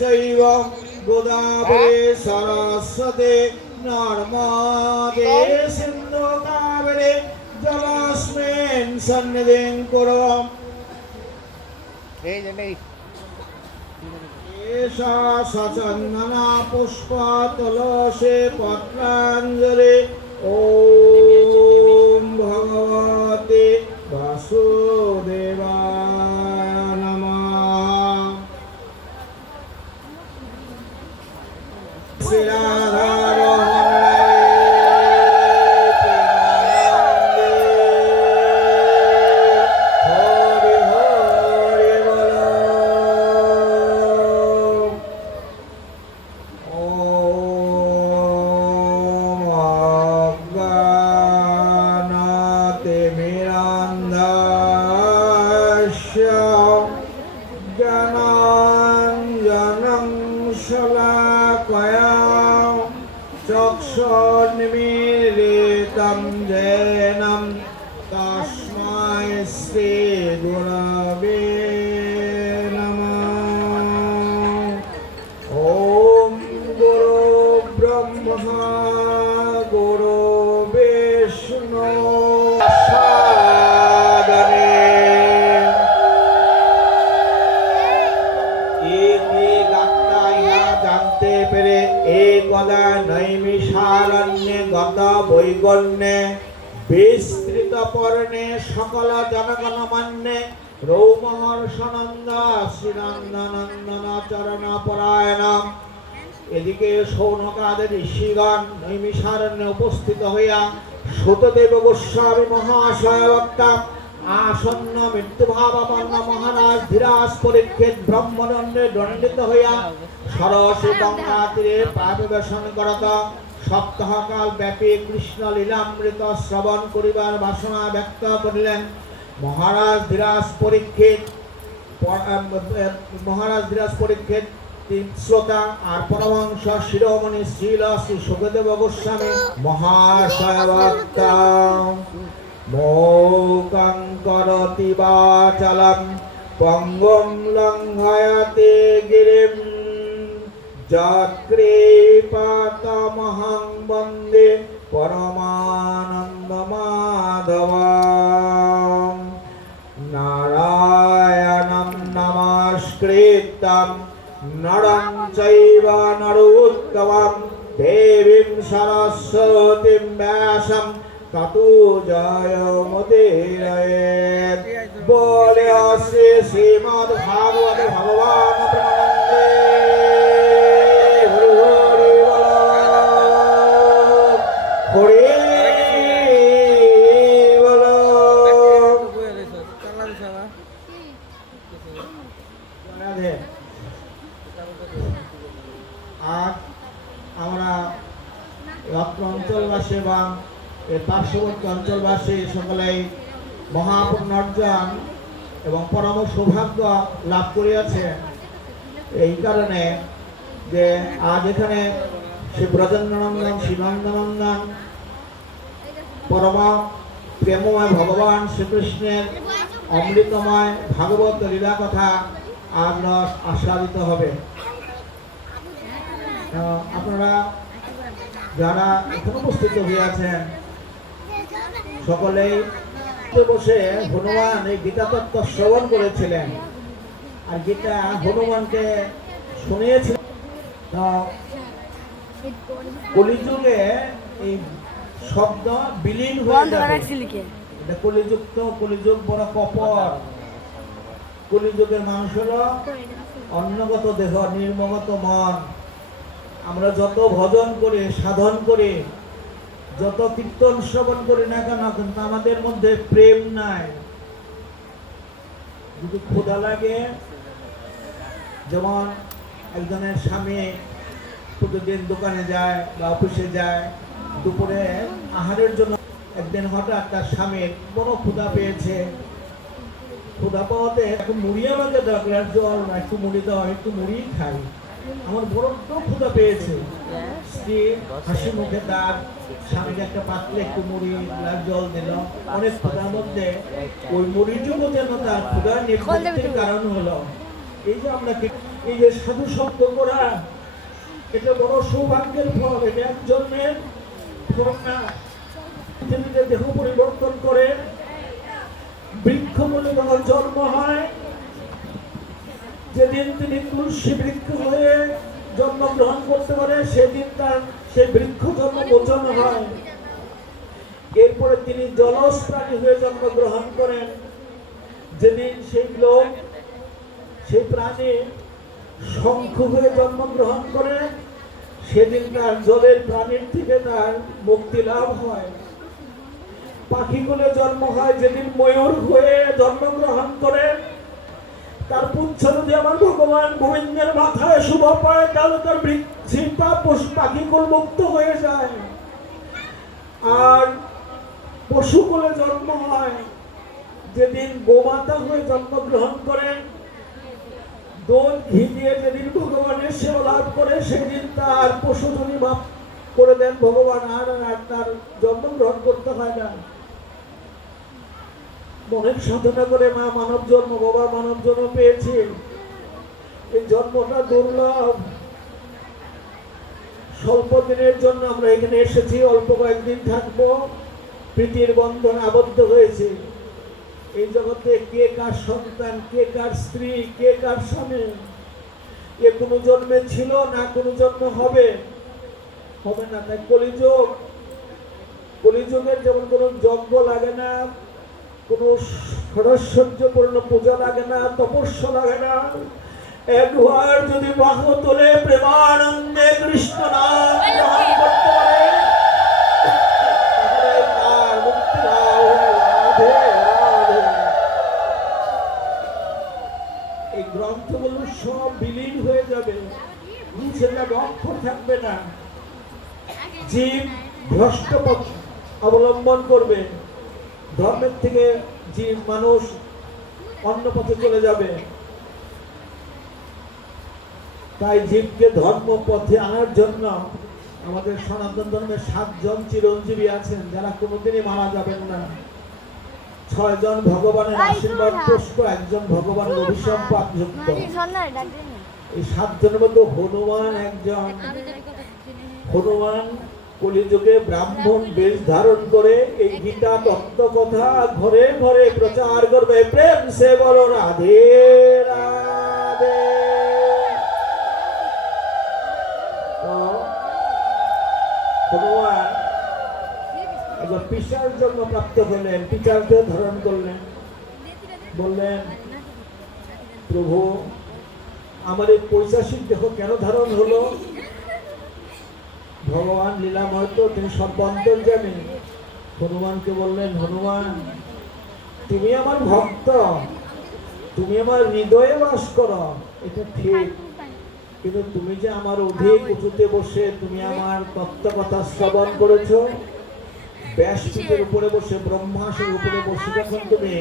চৈব গোদাবরী সরস্বতী নর্মদে সিন্ধু কাবেরী জলাস্মিন সন্নিধিং কুরু। এষা সচন্দনা পুষ্প তুলসী পত্রাঞ্জলি। ওম ভগবতে বাসুদেবায় নমঃ। শ্রী রাধা চক্ষুর্নিমীলিतं येन তস্मै শ্রী গুরবে নমঃ। ওম গুরু ব্রহ্মা গুরু বিষ্ণু সাদনে জানতে পেরে একদা নৈমিষারণ্যে গত বৈগণ্যে বিস্তৃত পর্ণে সকল জনগণমান্যে রৌমহর্ষনন্দ শ্রীনন্দনন্দন চরণ পরায়ণ। এদিকে সৌনকাদের ঋষিগণ নৈমিষারণ্যে উপস্থিত হইয়া সুতদেব গোস্বামী মহাশয় বক্তা আসন্ন মৃত্যুভাবাপন্ন মহারাজ ধীরাজ পরীক্ষিত ব্রহ্মদণ্ডে দণ্ডিত হইয়া সরস্বী গঙ্গা তীরে পাদবেশন করত সপ্তাহকাল ব্যাপী কৃষ্ণ লীলামৃত শ্রবণ করিবার বাসনা ব্যক্ত করিলেন। মহারাজ ধীরাজ পরীক্ষিত শ্রোতা আর পরমহংস শিরোমণি শ্রীল শ্রী সুখদেব গোস্বামী মহাশয় বক্তা মৌকং করতি বাচালং পঙ্গং লঙ্ঘয়তে গিরিম যৎকৃপাতমহং বন্দে পরমানন্দ মাধবং। নারায়ণং নমস্কৃত্যং নরং চৈব নরোত্তমং দেবীং সরস্বতীং ব্যাসং ততো জয়মুদীরয়েৎ। বলে শ্রী শ্রীমদ্ ভাগবত ভগবান প্রেমানন্দে হরি হরি বল হরি বল। আর আমরা রত্ন অঞ্চলবাসী এবং এর পার্শ্ববর্তী অঞ্চলবাসী সকলেই মহাপুণ্য অর্জন এবং পরম সৌভাগ্য লাভ করিয়াছে। এই কারণে যে আজ এখানে শ্রী ব্রজেন্দ্রনন্দন শ্রীনন্দনন্দন পরম প্রেমময় ভগবান শ্রীকৃষ্ণের অমৃতময় ভাগবত লীলা কথা আজ আস্বাদিত হবে। আপনারা যারা এখানে উপস্থিত হইয়াছেন সকলেই বসে হনুমান এই গীতা তত্ত্ব শ্রবণ করেছিলেন আর গীতা হনুমানকে শুনিয়েছিলেন। কলিযুগে এই শব্দ বিলীন হয়ে যাবে। এটা কলিযুগ বড় কপট। কলিযুগের মানুষ হলো অন্নগত দেহ নির্মগত মন। আমরা যত ভজন করে সাধন করে যত কীর্তন শ্রবণ করি না কেন কিন্তু আমাদের মধ্যে প্রেম নাই। যদি ক্ষুধা লাগে, যেমন একজনের স্বামী প্রতিদিন দোকানে যায় বা অফিসে যায়, দুপুরে আহারের জন্য একদিন হঠাৎ তার স্বামীর বড় ক্ষুধা পেয়েছে। ক্ষুধা পাওয়াতে এখন মুড়ি আমাকে দরকার, জল না, একটু মুড়ি দাও, একটু মুড়ি খাই। আমার বড্ড ক্ষুধা পেয়েছে। স্ত্রী হাসি মুখে তার স্বামীকে একটা পাতলে একটু মুড়ি গ্লাস জল দিল। অনেক ক্ষুধার মধ্যে ওই মুড়িটুকু যেন তার ক্ষুধার নিবৃত্তির কারণ হলো। এই যে আমরা এই যে সাধু শব্দ করা, এটা বড় সৌভাগ্যের ফল। এটা এক জন্মের ফল না। তিনি যে দেহ পরিবর্তন করে বৃক্ষ বলে যখন জন্ম হয়, যেদিন তিনি তুলসী বৃক্ষ হয়ে জন্মগ্রহণ করতে পারে সেদিন তার সেই বৃক্ষ জন্ম মোচন হয়। এরপরে তিনি জলজ প্রাণী হয়ে জন্মগ্রহণ করেন। যেদিন সেই লোক সেই প্রাণী শঙ্খ হয়ে জন্মগ্রহণ করে সেদিন তার জলের প্রাণীর থেকে তার মুক্তি লাভ হয়। পাখিগুলো জন্ম হয় যেদিন ময়ূর হয়ে জন্মগ্রহণ করে, তার পুচ্ছ যদি আমার ভগবান গোবিন্দের মাথায় শুভ পায় তাহলে তার পাখিকুল মুক্ত হয়ে যায়। আর পশুকুলে জন্ম হয় যেদিন গোমাতা হয়ে জন্মগ্রহণ করেন, দুধ ঘি দিয়ে যেদিন ভগবানের সেবা লাভ করে সেদিন তার পশু যদি মাপ করে দেন ভগবান, আর তার জন্মগ্রহণ করতে হয় না। মনের সাধনা করে মা মানব জন্ম, বাবা মানব জন্ম পেয়েছে। এই জন্মটা দুর্লভ। স্বল্প দিনের জন্য আমরা এখানে এসেছি, অল্প কয়েকদিন থাকবো। প্রীতির বন্ধন আবদ্ধ হয়েছে। এই জগতে কে কার সন্তান, কে কার স্ত্রী, কে কার স্বামী, এ কোনো জন্মে ছিল না, কোনো জন্ম হবে না। তাই কলিযুগের যেমন কোনো যজ্ঞ লাগে না, কোনো ষড়শ্বর্যপূর্ণ পূজা লাগে না, তপস্যা লাগে না। একবার যদি বাহু তোলে প্রেমানন্দে কৃষ্ণ নাম গ্রহণ করতে পারে তাহলে তার মুক্তি লাভ হয়। রাধে রাধে। এই গ্রন্থগুলো সব বিলীন হয়ে যাবে, নিচের অক্ষর থাকবে না। জীব ভ্রষ্ট পথ অবলম্বন করবে, ধর্মের থেকে জীব মানুষ অন্য পথে চলে যাবে। তাই জীবকে ধর্ম পথে আনার জন্য আমাদের সনাতন ধর্মের 7 জন চিরঞ্জীবী আছেন যারা কোনোদিনই মারা যাবেন না। 6 জন ভগবানের আশীর্বাদ পুষ্প, 1 জন ভগবানের অভিশাপ প্রাপ্তযুক্ত। এই 7 জনের মধ্যে হনুমান একজন। হনুমান কলিযুগে ব্রাহ্মণ বেশ ধারণ করে এই গীতা তত্ত্ব কথা ঘরে ঘরে প্রচার করবে। প্রেম সে বলো রাধে রাধে। হনুমান একবার পিসার জন্য প্রাপ্ত হলেন, পিসারকে ধারণ করলেন। বললেন, প্রভু আমার এই পৈশাচিক দেহ কেন ধারণ হলো? ভগবান লীলাময় তো, তিনি সর্বান্তর্যামী। হনুমানকে বললেন, হনুমান তুমি আমার ভক্ত, তুমি আমার হৃদয়ে বাস করো, এটা ঠিক, কিন্তু তুমি যে আমার অধিক উঁচুতে বসে তুমি আমার তত্ত্ব কথা শ্রবণ করেছো, ব্যাসপীঠের উপরে বসে, ব্রহ্মাসের উপরে বসে যখন তুমি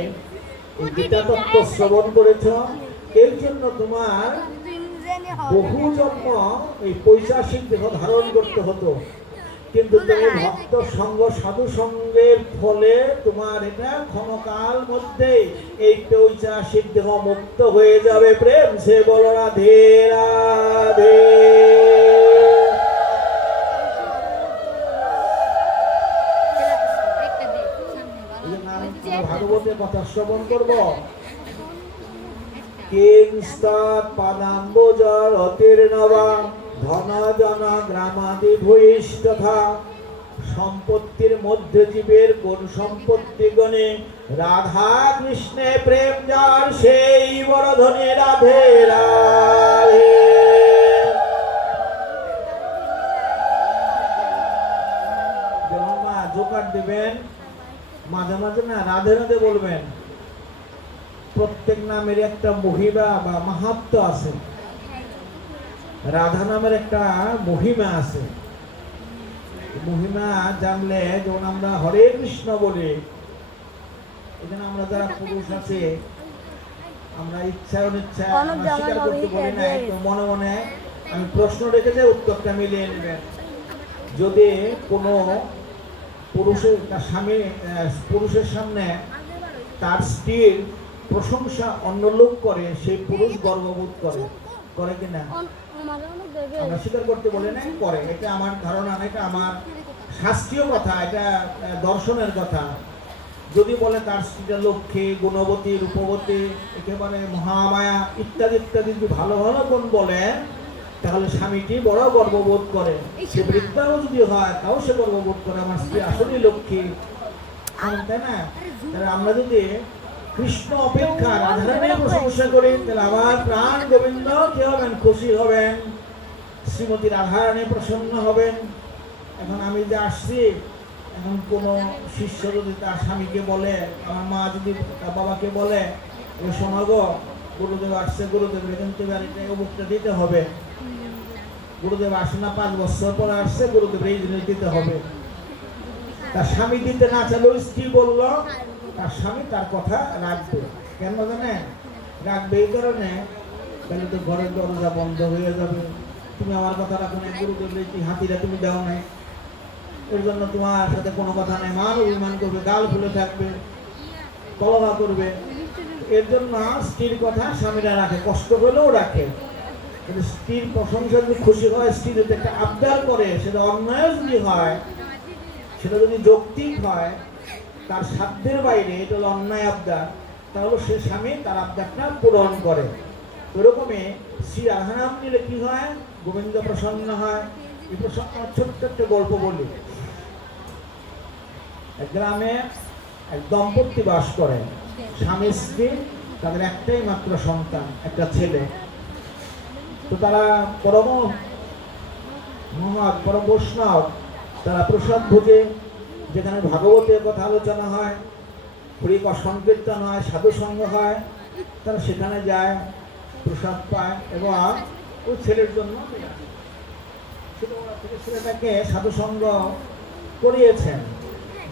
এই গীতা তত্ত্ব শ্রবণ করেছো, এর জন্য তোমার বহু জন্ম এই পৈশাচিক দেহ ধারণ করতে হতো। কিন্তু তুমি ভক্ত সঙ্গ, সাধু সঙ্গের ফলে তোমার এটা ক্ষণকাল মধ্যে এই পৈশাচিক দেহ মুক্ত হয়ে যাবে। প্রেম সে বলো রাধে রাধে। ভাগবতের কথা শ্রবণ করবো। কিংস্তাৎ পাদাম্বুজর অতীর্ণবা ধন জন গ্রামাদি ভূয়িষ্ঠথা। সম্পত্তির মধ্যে জীবের কোন সম্পত্তি গণে, রাধা কৃষ্ণে প্রেম যার সেই বড় ধনী। রাধে রাধে। যেমন মা জোকার দিবেন, মাঝে মাঝে না রাধে রাধে বলবেন। প্রত্যেক নামের একটা মহিমা বা মাহাত্ম্য আছে। রাধা নামের একটা মহিমা আছে। মহিমা জানলে যেমন আমরা হরে কৃষ্ণ বলি, এখানে আমরা যারা পুরুষ আছে আমরা ইচ্ছা অনিচ্ছা স্বীকার করতে পারি না, মনে মনে আমি প্রশ্ন রেখে যাই, উত্তরটা মিলিয়ে নেবেন। যদি কোনো পুরুষের তার স্বামী পুরুষের সামনে তার স্ত্রীর প্রশংসা অন্য লোক করে, সেই পুরুষ গর্ববোধ করে, করে কিনা? আমরা স্বীকার করতে বলি না, করে। এটা আমার ধারণা না, এটা আমার শাস্ত্রীয় কথা, এটা দর্শনের কথা। যদি বলে তার স্ত্রীটা লক্ষ্মী, গুণবতী, রূপবতী, একেবারে মহামায়া ইত্যাদি ইত্যাদি যদি ভালো ভালো গুণ বলে, তাহলে স্বামীটি বড় গর্ববোধ করে। সে বৃদ্ধাও যদি হয় তাও সে গর্ববোধ করে, আমার স্ত্রী আসলেই লক্ষ্মী, তাই না? তাহলে আমরা যদি কৃষ্ণ অপেক্ষা রাধারানীর প্রশংসা করি, তাহলে আমার প্রাণ গোবিন্দ কি হবেন? খুশি হবেন, শ্রীমতী রাধারানী প্রসন্ন হবেন। এখন আমি যে আসছি, এখন কোনো শিষ্য যদি তার স্বামীকে বলে, আমার মা যদি তার বাবাকে বলে, শোনাব গুরুদেব আসছে, গুরুদেবের কিন্তু বাড়িতে অমুকটা দিতে হবে, গুরুদেব আসে না 5 বছর পরে আসছে, গুরুদেব এই জিনিস দিতে হবে। তার স্বামী দিতে না চাইলেও স্ত্রী বলল, তার স্বামী তার কথা রাখবে। কেন জানেন? রাখবে এই কারণে, তাহলে তো ঘরের দরজা বন্ধ হয়ে যাবে। তুমি আমার কথা রাখো না, গুরুদেবের হাতিরা তুমি দাও নাই, এর জন্য তোমার সাথে কোনো কথা নেই, মান অভিমান করবে, গাল ফুলে থাকবে, কলহা করবে। এর জন্য স্ত্রীর কথা স্বামীরা রাখে, কষ্ট হলেও রাখে। কিন্তু স্ত্রীর প্রশংসা যদি খুশি হয়, স্ত্রী যদি একটা আবদার করে, সেটা অন্যায় যদি হয়, সেটা যদি যৌক্তিক হয়, তার সাধ্যের বাইরে, এটা হলো অন্যায় আবদার, তাহলে সে স্বামী তার আবদারটা পূরণ করে। ওরকমই শ্রী রাধানাম নিলে কি হয়? গোবিন্দ প্রসন্ন হয়। এই প্রসন্ন ছোট্ট একটা গল্প বলি। এক গ্রামে এক দম্পতি বাস করেন, স্বামী স্ত্রী, তাদের একটাই মাত্র সন্তান, একটা ছেলে। তো তারা পরম মহৎ, পরম বৈষ্ণব, তারা প্রসাদ ভোজে, যেখানে ভাগবতের কথা আলোচনা হয়, হরি সংকীর্তন হয়, সাধু সঙ্গ হয়, তারা সেখানে যায়, প্রসাদ পায় এবং ওই ছেলের জন্য ছেলেটাকে সাধু সঙ্গ করিয়েছেন।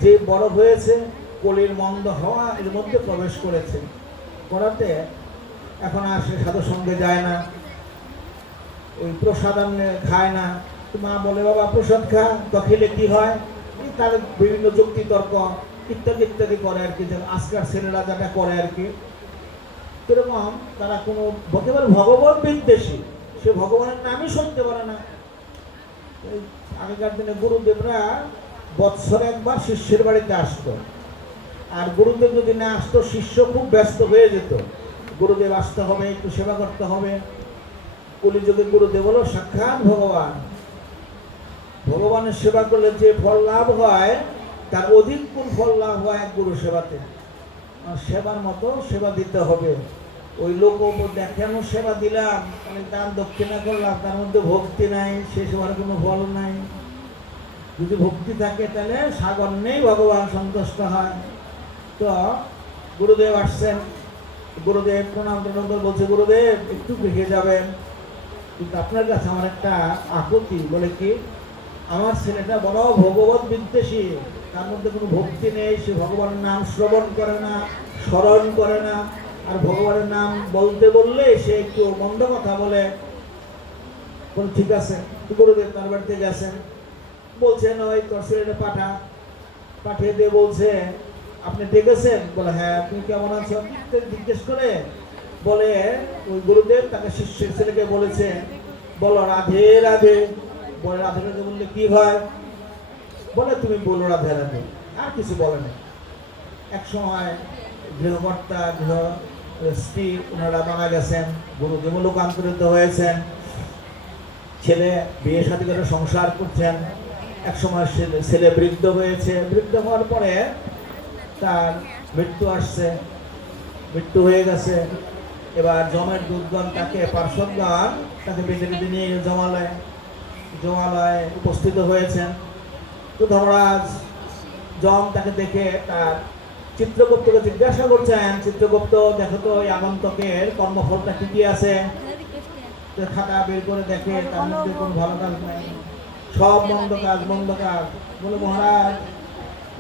যে বড় হয়েছে, কলির মন্দ হওয়া এর মধ্যে প্রবেশ করেছে, করাতে এখন আর সে সাধু সঙ্গে যায় না, ওই প্রসাদ খায় না। মা বলে, বাবা প্রসাদ খা, তো খেলে কি হয়? তার বিভিন্ন যুক্তি তর্ক ইত্যাদি ইত্যাদি করে আর কি, আজকাল ছেলেরা যেটা করে আর কি। সেরকম তারা কোনো একেবারে ভগবত বিদ্বেষী, সে ভগবানের নামই শুনতে পারে না। আগেকার দিনে গুরুদেবরা বৎসরে একবার শিষ্যের বাড়িতে আসতো, আর গুরুদেব যদি না আসতো, শিষ্য খুব ব্যস্ত হয়ে যেত। গুরুদেব আসতে হবে, একটু সেবা করতে হবে। কলিযুগে গুরুদেব হলো সাক্ষাৎ ভগবান। ভগবানের সেবা করলে যে ফল লাভ হয়, তার অধিক কোন ফল লাভ হয় এক গুরু সেবাতে। সেবার মতো সেবা দিতে হবে। ওই লোক কেন সেবা দিলাম, অনেক দান দক্ষিণা করলাম, তার মধ্যে ভক্তি নাই, সে সেবার কোনো ফল নাই। যদি ভক্তি থাকে তাহলে সাগর নেই, ভগবান সন্তুষ্ট হয়। তো গুরুদেব আসছেন, গুরুদেব প্রণাম বলছে, গুরুদেব একটু দেখে যাবেন, কিন্তু আপনার কাছে আমার একটা আপত্তি। বলে কি? আমার ছেলেটা বড় ভগবত বিদ্বেষী, তার মধ্যে কোনো ভক্তি নেই, সে ভগবানের নাম শ্রবণ করে না, স্মরণ করে না, আর ভগবানের নাম বলতে বললে সে একটু মন্দ কথা বলে। ঠিক আছে, গুরুদেব তার বাড়িতে গেছেন, বলছেন ওই তোর ছেলেটা পাঠিয়ে দিয়ে বলছে, আপনি ডেকেছেন? বলে হ্যাঁ। তুমি কেমন আছো জিজ্ঞেস করে বলে, ওই গুরুদেব তাকে শিষ্যের ছেলেকে বলেছে, বলো রাধে রাধে। বলে রাধে রাধে বললে কি হয়? বলে তুমি বলো রাধে রাধে, আর কিছু বলে না। এক সময় গৃহকর্তা, গৃহ স্ত্রী, ওনারা মারা গেছেন, গুরুদেব লোকান্তরিত হয়েছেন, ছেলে বিয়ে শাদী করে সংসার করছেন। এক সময় ছেলে বৃদ্ধ হয়েছে, বৃদ্ধ হওয়ার পরে তার মৃত্যু আসছে, মৃত্যু হয়ে গেছে। এবার যমের দূতগণ তাকে, পার্শ্বদগণ তাকে বেঁধে বেঁধে নিয়ে জমালয়ে উপস্থিত হয়েছেন। তো ধর্মরাজ যম তাকে দেখে তার চিত্রগুপ্তকে জিজ্ঞাসা করছেন, চিত্রগুপ্ত দেখো তো এই আগন্তকের কর্মফলটা কি কি আছে। খাতা বের করে দেখে, তার মধ্যে কোনো ভালো কাজ নাই, সব মন্দ কাজ। বলে মহারাজ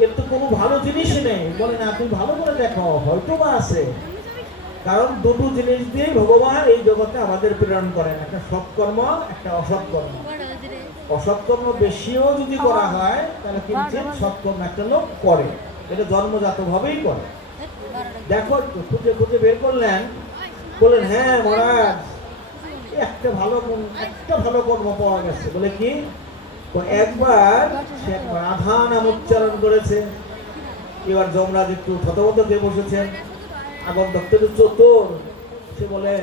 এর তো কোনো ভালো জিনিসই নেই। বলে না, তুমি ভালো করে দেখো, হয়তো বা আছে। কারণ দুটো জিনিস দিয়ে ভগবান এই জগতে আমাদের প্রেরণ করেন, একটা সৎকর্ম, একটা অসৎকর্ম। অসৎকর্ম বেশিও যদি করা হয় তাহলে কিন্তু সৎকর্ম একটা লোক করে, এটা জন্মজাত ভাবেই করে। দেখো একটু খুঁজে খুঁজে বের করলেন, বললেন হ্যাঁ মহারাজ একটা ভালো কর্ম পাওয়া গেছে। বলে কি? একবার সে রাধা নাম উচ্চারণ করেছে। এবার যমরাজ একটু থতমত দিয়ে বসেছেন, আগন্তক একটু চতুর, সে বলে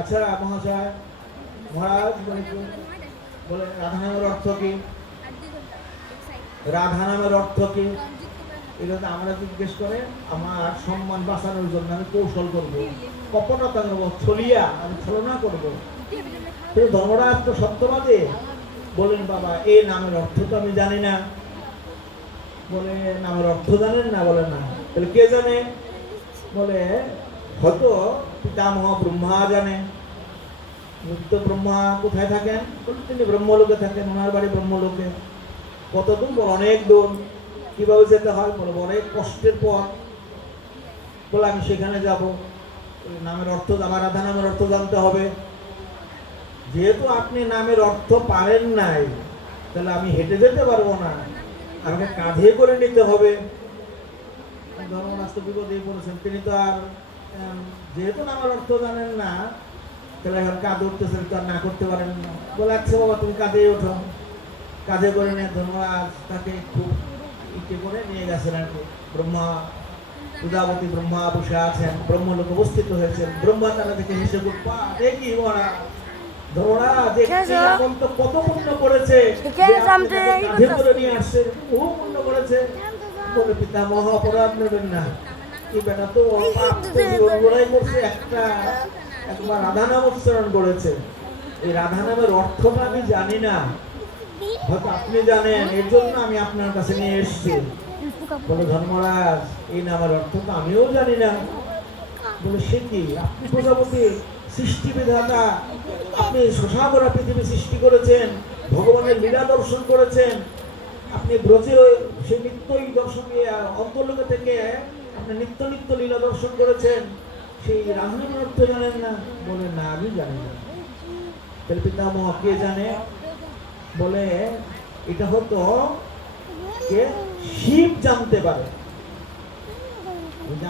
আচ্ছা মহাশয় মহারাজ বলে কি? বলে রাধা নামের অর্থ কি? রাধা নামের অর্থ কি? এটা তো আমরা জিজ্ঞেস করে আমার সম্মান বাঁচানোর জন্য আমি কৌশল করবো, কপটতা করবো, ছলিয়া আমি ছলনা করবো। কিন্তু ধর্মরাজ তো সত্যবাদী, বলেন বাবা এই নামের অর্থ তো আমি জানি না। বলে নামের অর্থ জানেন না? বলে না। তাহলে কে জানে? বলে হয়তো পিতামহ ব্রহ্মা জানে। তো ব্রহ্মা কোথায় থাকেন? তিনি ব্রহ্মলোকে থাকেন, ওনার বাড়ি ব্রহ্মলোকে। কত দূর? বলে অনেক দূর। কিভাবে যেতে হয়? বলে অনেক কষ্টের পথ। বলে আমি সেখানে যাব, নামের অর্থ, আমার রাধা নামের অর্থ জানতে হবে। যেহেতু আপনি নামের অর্থ পারেন নাই, তাহলে আমি হেঁটে যেতে পারবো না, আমাকে কাঁধে করে নিতে হবে। ধর্মরাজ তো বিপদেই পড়েছেন, তিনি তো আর যেহেতু নামের অর্থ জানেন না, তাহলে এখন কাঁধে উঠতেছেন, তো আর না করতে পারেন না। বলে আচ্ছা বাবা তুমি কাঁধে ওঠো। কাঁধে করে নিয়ে ধর্মরাজ তাকে খুব ইচ্ছে করে নিয়ে গেছেন আর কি। ব্রহ্মা প্রজাপতি ব্রহ্মা বসে আছেন, ব্রহ্মলোক উপস্থিত হয়েছেন। ব্রহ্মা তারা দেখে হেসে উঠবা, দেখি ওরা ধর্মরাজ এখন তো কত পুণ্য করেছে, কাঁধে করে নিয়ে আসছে, বহু পুণ্য করেছে। বলে পিতামহ অপরাধ নেবেন না, এই বেটা তো লড়াই করছে, একবার রাধা নাম উচ্চারণ করেছে। এই রাধা নামের অর্থটা আমি জানি না, হয়তো আপনি জানেন, এর জন্য আমি আপনার কাছে নিয়ে এসেছি। বলে ধর্মরাজ এই নামের অর্থ তো আমিও জানি না। বলে সে কি? আপনি প্রজাপতি সৃষ্টি বিধাতা, আপনি শশাভরা পৃথিবী সৃষ্টি করেছেন, ভগবানের লীলা দর্শন করেছেন, আপনি ব্রজের সেই নিত্যই দর্শন অন্তর্লোকে থেকে আপনি নিত্য নিত্য লীলা দর্শন করেছেন, সেই রাধা নামের অর্থ জানেন না? বলে না আমি জানি না। তাহলে পিতামহ কে জানে? বলে এটা হতো কে? শিব জানতে পারে।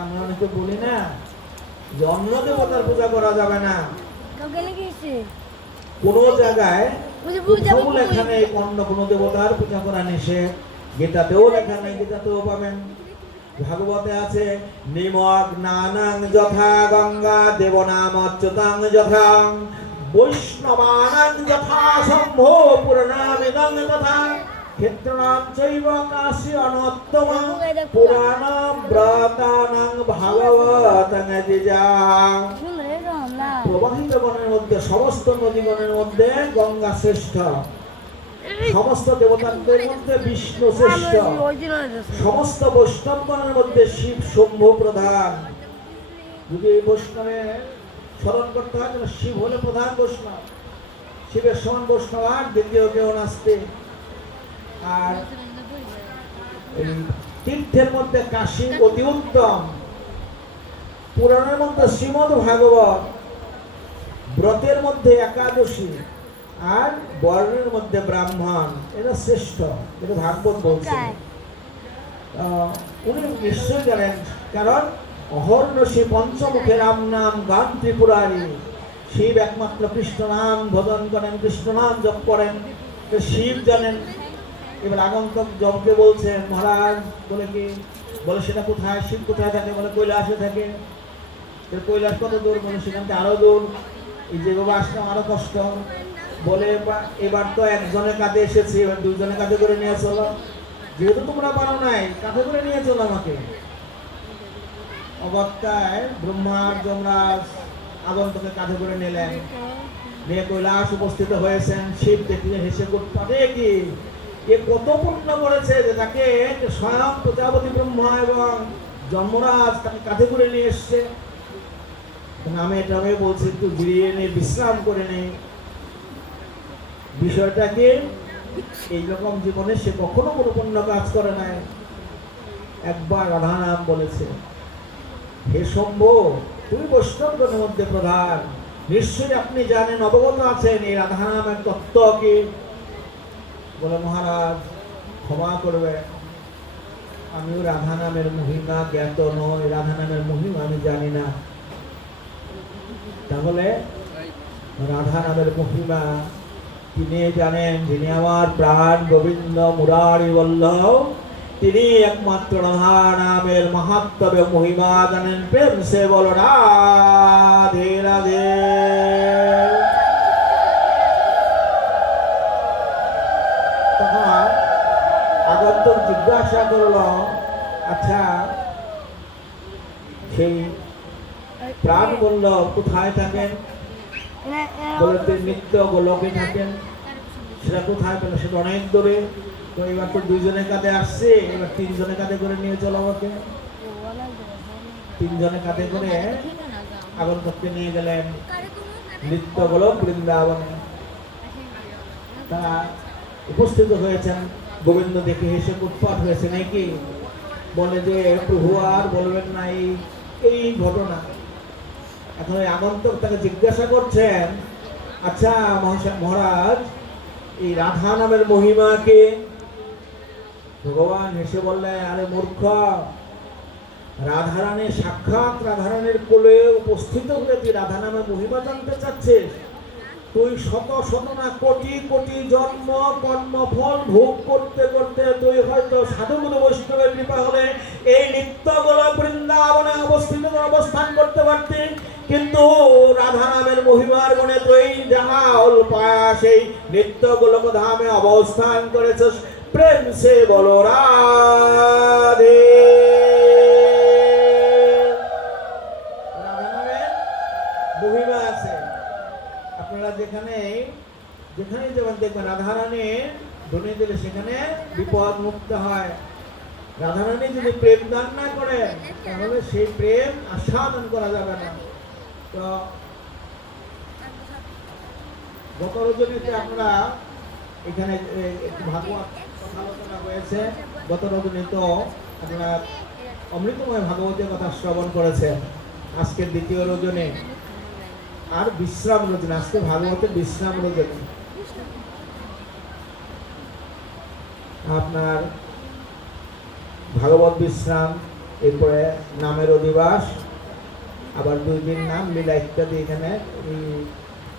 আমরা অনেকে বলি না যে অন্য দেবতার পূজা করা যাবে না, কোন জায়গায় লেখা নেই অন্য কোন দেবতার পূজা করা নিষেধ। গীতাতেও লেখা নেই, গীতাতেও পাবেন। ভাগবতে আছে নিমগ্নানাং যথা গঙ্গা দেবনামচ্যুতাং যথা বৈষ্ণবানাং যথা শম্ভো পুরাণামিদং তথা ক্ষেত্রাণাং চৈব কাশী অনত্তম পুরাণাং ব্রতানাং ভাগবতং জিজাং। প্রবাহিত গণের মধ্যে, সমস্ত নদীগণের মধ্যে গঙ্গা শ্রেষ্ঠ, সমস্ত দেবতাদের মধ্যে বিষ্ণু শ্রেষ্ঠ, সমস্ত বৈষ্ণবগণের মধ্যে শিব শম্ভু প্রধান। যদি এই বৈষ্ণবের স্মরণ করতে হয় তাহলে শিব হলে প্রধান বৈষ্ণব, শিবের সমান বৈষ্ণব আর দ্বিতীয় কেউ নাস্তে। আর এই তীর্থের মধ্যে কাশী অতি উত্তম, পুরাণের মধ্যে শ্রীমদ ভাগবত, ব্রতের মধ্যে একাদশী, আর বর্ণের মধ্যে ব্রাহ্মণ, এটা শ্রেষ্ঠ, এটা ভাগবত বলছে। উনি নিশ্চয় জানেন, কারণ অহর্নিশি পঞ্চমুখে রাম নাম গান ত্রিপুরারি। শিব একমাত্র কৃষ্ণ নাম ভজন করেন, কৃষ্ণ নাম জপ করেন, শিব জানেন। এবার আগন্তক জপকে বলছেন মহারাজ, বলে কি? বলে সেটা কোথায়? শিব কোথায় থাকে? বলে কৈলাসে থাকে। কৈলাস কত দূর? বলে সেখান থেকে আরো দূর, এই যে বাবা আসলাম আরো কষ্ট। বলে এবার তো একজনের কাঁধে এসেছি, এবার দুজনের কাঁধে করে নিয়ে চলো, যেহেতু তোমরা পারো নাই কাঁধে করে নিয়ে চলো আমাকে। অবস্থায় ব্রহ্মার যমরাজ আগন্তকে কাঁধে করে নিলেন, নিয়ে কৈলাস উপস্থিত হয়েছেন। শিব দেখলে হেসে পারে কি এ কত পুণ্য করেছে যে তাকে স্বয়ং প্রজাপতি ব্রহ্মা এবং যমরাজ তাকে কাঁধে করে নিয়ে এসছে। আমি এটা আমি বলছি একটু জিরিয়ে নিয়ে বিশ্রাম করে নেই। বিষয়টাকে এইরকম জীবনে সে কখনো কোনো পুণ্য কাজ করে নাই, একবার রাধা নাম বলেছে। হে শম্ভু তুমি বৈষ্ণবগণের মধ্যে প্রধান, নিশ্চয়ই আপনি জানেন, অবগত আছেন এই রাধা নামের তত্ত্ব কি? বলে মহারাজ ক্ষমা করবে, আমিও রাধা নামের মহিমা জ্ঞাত নয়, রাধা নামের মহিমা আমি জানি না। তাহলে রাধা নামের মহিমা তিনি জানেন, যিনি আমার প্রাণ গোবিন্দ মুরারি বল্লভ, তিনি একমাত্র রাধা নামের মাহাত্ম্য মহিমা জানেন। প্রেম সে বলো রাধে রাধে। তখন আগন্তুক জিজ্ঞাসা করল, আচ্ছা সেই প্রাণ বল্লভ কোথায় থাকেন? বলে তিনি নিত্য গোলকে থাকেন। সেটা কোথায় পেল? সেটা অনেক দূরে। তো এবার তো দুইজনের কাঁধে আসছে, এবার তিনজনের কাঁধে করে নিয়ে চলো আমাকে। তিনজনের কাঁধে করে আগন্তুককে নিয়ে গেলেন নিত্য গোলক বৃন্দাবনে। তারা উপস্থিত হয়েছেন। গোবিন্দ দেখে হেসে উৎপাত হয়েছে নাকি, বলে যে প্রভু আর বলবেন না এই ঘটনা। এখন ওই আগন্তুক তাকে জিজ্ঞাসা করছেন, আচ্ছা মহারাজ এই রাধা নামের মহিমাকে? ভগবান হেসে বললেন, আরে মূর্খ, রাধারানী সাক্ষাৎ রাধারানীর কোলে উপস্থিত হয়ে তুই রাধা নামের মহিমা জানতে চাচ্ছিস? তুই শত শত না কোটি কোটি জন্ম কর্ম ফল ভোগ করতে করতে তুই হয়তো সাধুগুরু বৈষ্ণবের কৃপা হলে এই নিত্য গোলক বৃন্দাবনে অবস্থান করতে পারতি, কিন্তু রাধা নামের মহিমার গুণে তুই যাহা অল্পায়া সেই নিত্য গোলক ধামে অবস্থান করেছিস। প্রেম সে বলো রাধে। রাধা নামের মহিমা আছে। আপনারা যেখানে যেখানে যাবেন দেখবেন রাধারানী ধ্বনি দিলে সেখানে বিপদ মুক্ত হয়। রাধারানী যদি প্রেম দান না করে তাহলে সেই প্রেম আস্বাদন করা যাবে না। তো গত রজনীতে আপনারা এখানে একটু ভাগবত কথা আলোচনা হয়েছে। গত রজনী তো আপনারা অমৃতময় ভাগবতের কথা শ্রবণ করেছেন। আজকের দ্বিতীয় রজনী আর বিশ্রাম রজনী, আজকে ভাগবতের বিশ্রাম রজনী। আপনার ভাগবত বিশ্রাম, এরপরে নামের অধিবাস, আবার 2 দিন নাম লীলা ইত্যাদি এখানে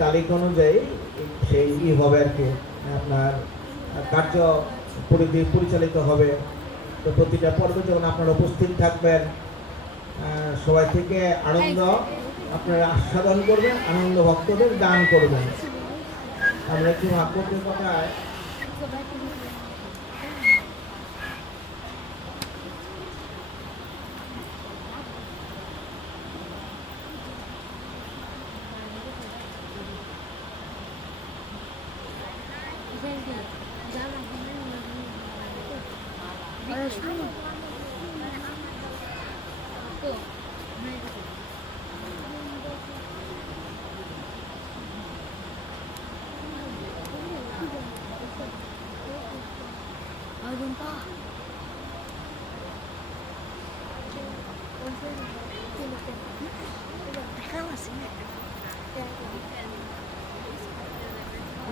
তারিখ অনুযায়ী সেই হবে আর কি, আপনার কার্য পরিচালিত হবে। তো প্রতিটা পর্বে যখন আপনারা উপস্থিত থাকবেন, সবাই থেকে আনন্দ আপনারা আস্বাদন করবেন, আনন্দ ভক্তদের দান করবেন। আমরা একটু আপনাদের কথায়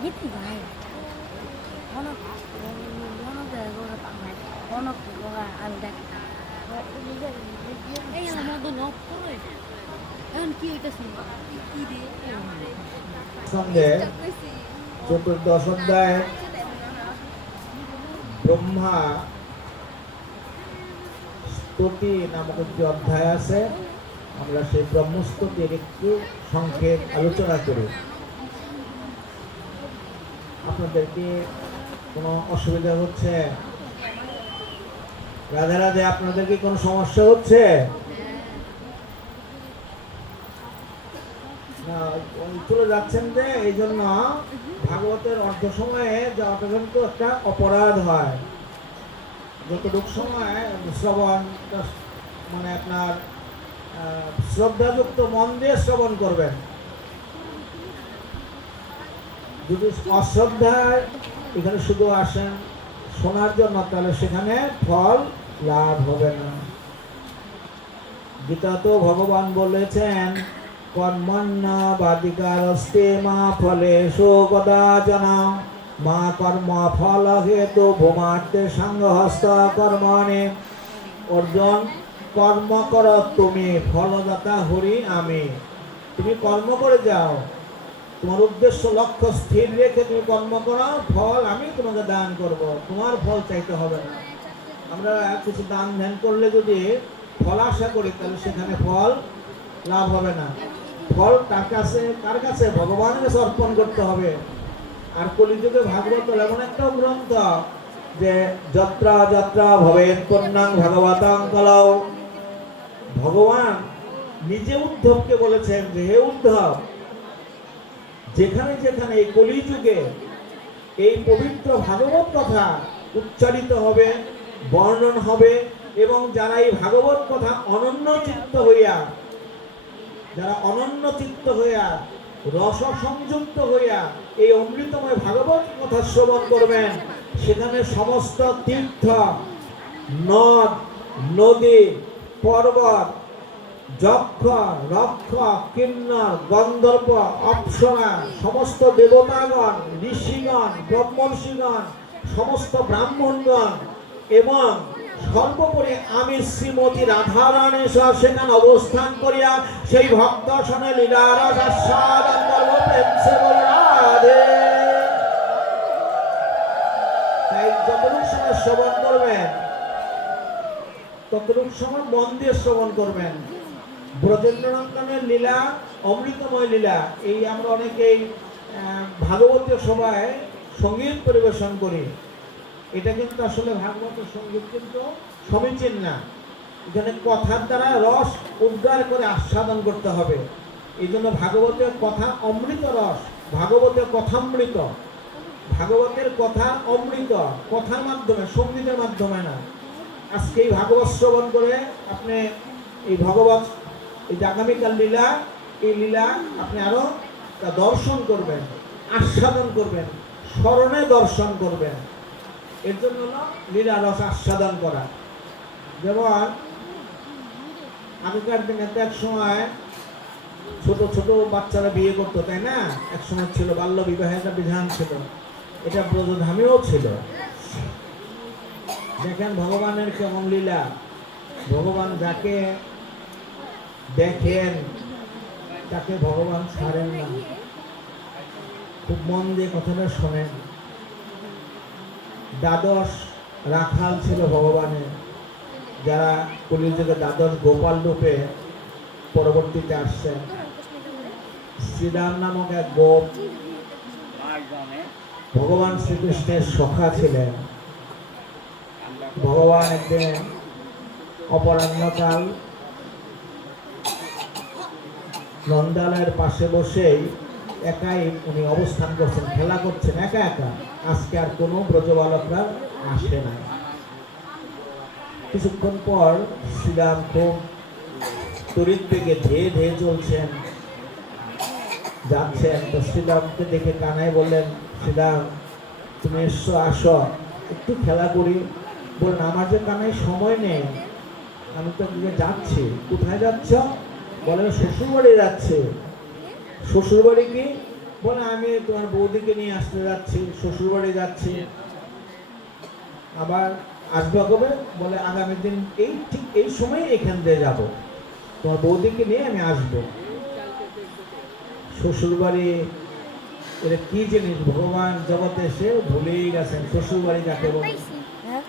Gitu baik. Ono cái tặng này, ono cái ăn đây. Eh, yang mau dono koi. Kan kia itu semua. সঙ্গে চতুর্দশ অধ্যায় ব্রহ্মা স্তুতি নামক একটি অধ্যায় আছে। আমরা সেই ব্রহ্মস্তুতির একটু সংক্ষেপ আলোচনা করি। আপনাদের কি কোনো অসুবিধা হচ্ছে? রাধে রাধে। আপনাদের কি কোনো সমস্যা হচ্ছে? না, চলে যাচ্ছেন যে এই জন্য ভাগবতের অর্ধ সময়ে যাওয়াটা কিন্তু একটা অপরাধ হয়। যতটুকু সময় শ্রবণ, মানে আপনার শ্রদ্ধাযুক্ত মন দিয়ে শ্রবণ করবেন। যদি অশ্রদ্ধায় এখানে শুধু আসেন শোনার জন্য, তাহলে সেখানে ফল লাভ হবে না। গীতাতেও ভগবান বলেছেন কর্মণ্য বাদিকারস্তে মা ফলেষু কদাচন মা কর্ম ফল হেতু ভূমার্তে সংহস্ত কর্মণে। অর্জুন, কর্ম করো তুমি, ফলদাতা হরি আমি। তুমি কর্ম করে যাও, তোমার উদ্দেশ্য লক্ষ্য স্থির রেখে তুমি কর্ম করো, ফল আমি তোমাকে দান করব, তোমার ফল চাইতে হবে না। আমরা কিছু দান ধ্যান করলে যদি ফল আশা করি তাহলে সেখানে ফল লাভ হবে না। ফল কার কাছে? ভগবানের কাছে অর্পণ করতে হবে। আর কলিযুগে ভাগবত এমন একটা গ্রন্থ যে যত্রা যত্রা ভবেৎ পুণ্যং ভাগবতং কলৌ। ভগবান নিজে উদ্ধবকে বলেছেন যে হে উদ্ধব, যেখানে যেখানে এই কলিযুগে এই পবিত্র ভাগবত কথা উচ্চারিত হবে, বর্ণন হবে, এবং যারা এই ভাগবত কথা অনন্য চিত্ত হইয়া রস সংযুক্ত হইয়া এই অমৃতময় ভাগবত কথা শ্রবণ করবেন, সেখানে সমস্ত তীর্থ, নদ, নদী, পর্বত, যক্ষ, রক্ষ, কিন্নর, গন্ধর্ব, অপ্সরা, সমস্ত দেবতাগণ, ঋষিগণ, ব্রহ্মর্ষিগণ, সমস্ত ব্রাহ্মণগণ এবং সর্বোপরি আমি শ্রীমতী রাধারানী সহ সেখানে অবস্থান করিয়া সেই ভক্ত শোনে লীলারস আস্বাদন করব প্রেম সে বলি রাধে। তাই যতটুকু সময় শ্রবণ করবেন ততটুকু সময় মন দিয়ে শ্রবণ করবেন। ব্রজেন্দ্রনন্দনের লীলা অমৃতময় লীলা। এই আমরা অনেকেই ভাগবতীয় সভায় সঙ্গীত পরিবেশন করি, এটা কিন্তু আসলে ভাগবতের সঙ্গীত কিন্তু সমীচীন না। এখানে কথার দ্বারা রস উদ্গার করে আস্বাদন করতে হবে। এই জন্য ভাগবতের কথা অমৃত রস, ভাগবতের কথামৃত, ভাগবতের কথা অমৃত, কথার মাধ্যমে, সঙ্গীতের মাধ্যমে না। আজকে এই ভাগবত শ্রবণ করে আপনি এই ভগবত, এই যে আগামীকাল লীলা, এই লীলা আপনি আরো দর্শন করবেন, আস্বাদন করবেন, স্মরণে দর্শন করবেন। এর জন্য হলো লীলা রস আস্বাদন করা। যেমন আগেকার দিনে তো এক সময় ছোট ছোট বাচ্চারা বিয়ে করতো, তাই না? এক সময় ছিল বাল্য বিবাহের একটা বিধান ছিল, এটা ব্রজধামেও ছিল। দেখেন ভগবানের কেমন লীলা। ভগবান যাকে দেখেন তাকে ভগবান ছাড়েন না। খুব মন দিয়ে কথাটা শোনেন। দ্বাদশ রাখাল ছিল ভগবানের, যারা কলিযুগে দ্বাদশ গোপাল রূপে পরবর্তীতে আসছেন। শ্রীরাম নামক এক গোপ ভগবান শ্রীকৃষ্ণের সখা ছিলেন। ভগবান একদিন অপরাহ্নকাল নন্দালয়ের পাশে বসেই একাই উনি অবস্থান করছেন, খেলা করছেন একা একা। আজকে আর কোনো ব্রজবালকরা আসে না। কিছুক্ষণ পর শ্রীরাম খুব তড়িৎ বেগে ধেয়ে ধেয়ে চলছেন, যাচ্ছেন। তো শ্রীরামকে দেখে কানাই বললেন, শ্রীরাম তুমি এসো, আসো একটু খেলা করি। বললেন, আমার যে কানাই সময় নেই, আমি তো যাচ্ছি। কোথায় যাচ্ছ? বলেন, শ্বশুর বাড়ি যাচ্ছে। শ্বশুর বাড়ি কি? বলে, আমি তোমার বৌদিকে নিয়ে আসতে যাচ্ছি, শ্বশুর বাড়ি যাচ্ছি। আবার আসবা কবে? বলে, আগামী দিন এই ঠিক এই সময় এখান দিয়ে যাব, তোমার বৌদিকে নিয়ে আমি আসবো। শ্বশুর বাড়ি এটা কি জিনিস? ভগবান জগতে এসে ভুলেই গেছেন শ্বশুর বাড়ি যাকে বলে।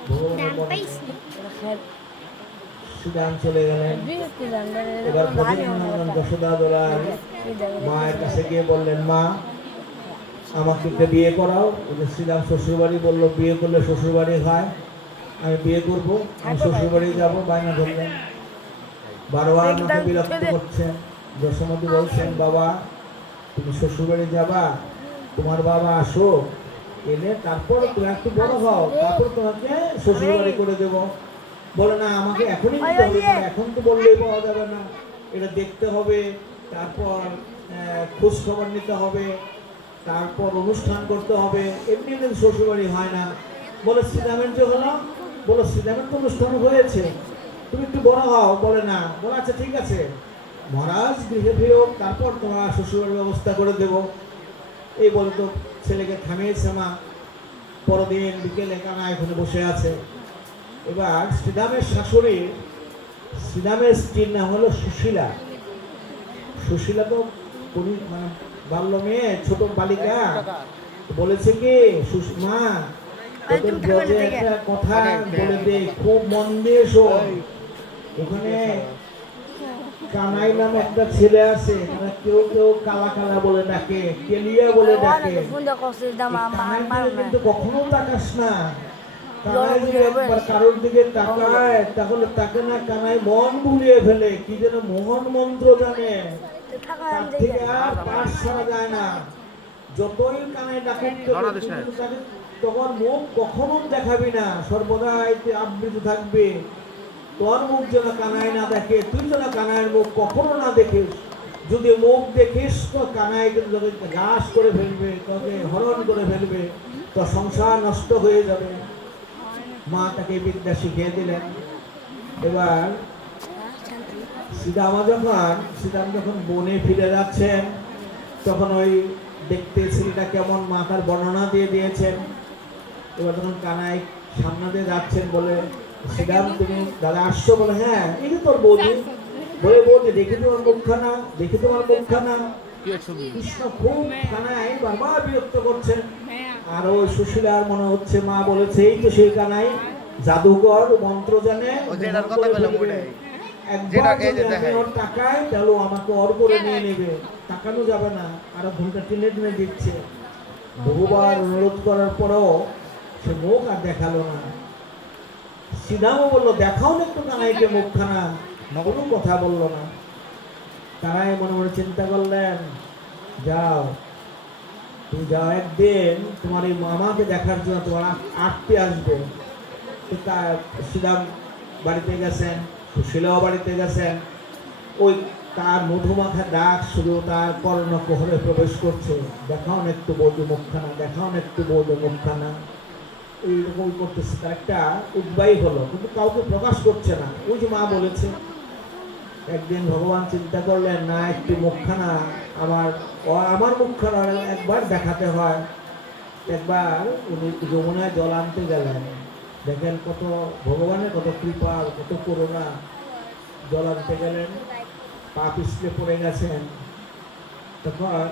ভগবানের শ্রীরাম চলে গেলেন। এবার ব্রজেন্দ্রনন্দন যশোদা দোলার মায়ের কাছে গিয়ে বললেন, মা আমাকে একটা বিয়ে করাও। শ্রীরাম শ্বশুর বাড়ি বললো, বিয়ে করলে শ্বশুর বাড়ি হয়, আমি বিয়ে করবো, আমি শ্বশুর বাড়ি যাবো। বায়না ধরলেন, বারবার আমাকে বিরক্ত করছেন। যশোমতী বলছেন, বাবা তুমি শ্বশুর বাড়ি যাবা, তোমার বাবা আসো, এলে তারপর তুমি একটু বড় হও, তারপর তোমাকে শ্বশুর বাড়ি করে দেবো। বলে, না আমাকে এখনই দিতে হবে, এখন তো বললেই পাওয়া যাবে না, এটা দেখতে হবে, তারপর খোঁজ খবর নিতে হবে, তারপর অনুষ্ঠান করতে হবে, এমনি এমনি শ্বশুর বাড়ি হয় না। বলে, শ্রীরামের যে হলো? বলো, শ্রীরামের তো অনুষ্ঠান হয়েছে, তুমি একটু বড় হও। বলে না, বলে আচ্ছা ঠিক আছে মহারাজ, গৃহে ফিরো, তারপর তোমার শ্বশুরের ব্যবস্থা করে দেব। এই বলে তো ছেলেকে থামিয়েছে মা। পরদিন বিকেলে কানাই এখানে বসে আছে। এবার শ্রীরামের শাশুড়ি, শ্রীরামের স্ত্রীর নাম হলো সুশীলা। সুশীলা তো মানে বাল্য মেয়ে, ছোট বালিকা। বলেছে কি, মা তোদের ব্রজে একটা কথা বলে দে, খুব মন দিয়ে শোন। ওখানে কানাই নামে একটা ছেলে আছে, মানে কেউ কেউ কালা কালা বলে ডাকে, কেলিয়া বলে ডাকে। কানাই কিন্তু কখনো তাকাস না। কানাই যদি একবার কারোর দিকে তাকায় তাহলে তাকে না কানাই মন ভুলিয়ে ফেলে, কি যেন মোহন মন্ত্র জানে, তার থেকে আর পাশ ছাড়া যায় না। যতই কানাই ডাকুক তাকে তোমার মুখ কখনো দেখাবি না, সর্বদা এতে আবৃত থাকবে। তোর মুখ যেন কানাই না দেখে, তুই যেন কানাইয়ের মুখ কখনো না দেখিস। যদি মুখ দেখিস তো কানাই কিন্তু তোকে গ্রাস করে ফেলবে, তোকে হরণ করে ফেলবে, তো সংসার নষ্ট হয়ে যাবে। মা তাকে বিদ্যা শিখিয়ে দিলেন। এবার শ্রীরাম যখন বনে ফিরে যাচ্ছেন, তখন ওই দেখতে ছেলেটা কেমন মা তার বর্ণনা দিয়ে দিয়েছেন। এবার যখন কানাই সামনে দিয়ে যাচ্ছেন, বলে শ্রীরাম তুমি দাদা আসছো? বলে হ্যাঁ, এই যে তোর বৌদি। বলে বৌদি দেখি তোমার মুখখানা, দেখি তোমার মুখখানা। কৃষ্ণ খুব কানাই বারবার বিরক্ত করছেন। আর ওই সুশীলার মনে হচ্ছে মা বলেছে এই তো সেই কানাই, জাদুকর, মন্ত্র জানে, একবার যদি আমি ওর টাকায় তাহলে আমাকে ওর করে নিয়ে নেবে, তাকানো যাবে না। আরো ঘুমটা টেনে টেনে দিচ্ছে। বহুবার অনুরোধ করার পরেও সে মুখ আর দেখালো না। শ্রীরামও বললো দেখাও না একটু কানাইকে মুখখানা, কোনো কথা বললো না। তারাই মনে মনে চিন্তা করলেন, যাও তুমি যাও, একদিন তোমার এই মামাকে দেখার জন্য তোমার আটতে আসবে। শ্রীরাম বাড়িতে গেছেন, সুশীলাও বাড়িতে গেছেন। ওই তার মধুমাখা ডাক শুধু তার কর্ণকুহরে প্রবেশ করছে, দেখাও না একটু বৌদি মুখখানা, দেখাও না একটু বৌদি মুখখানা। এইরকম করতেছে, তার একটা উদ্বায়ী হলো, কিন্তু কাউকে প্রকাশ করছে না। ওই যে মা বলেছে। একদিন ভগবান চিন্তা করলেন, না একটু মুখখানা আমার মুখখানা একবার দেখাতে হয়। একবার উনি যমুনায় জল আনতে গেলেন। দেখেন কত ভগবানের কত কৃপা, কত করুণা। জল আনতে গেলেন, পা পিছলে পড়ে গেছেন। তখন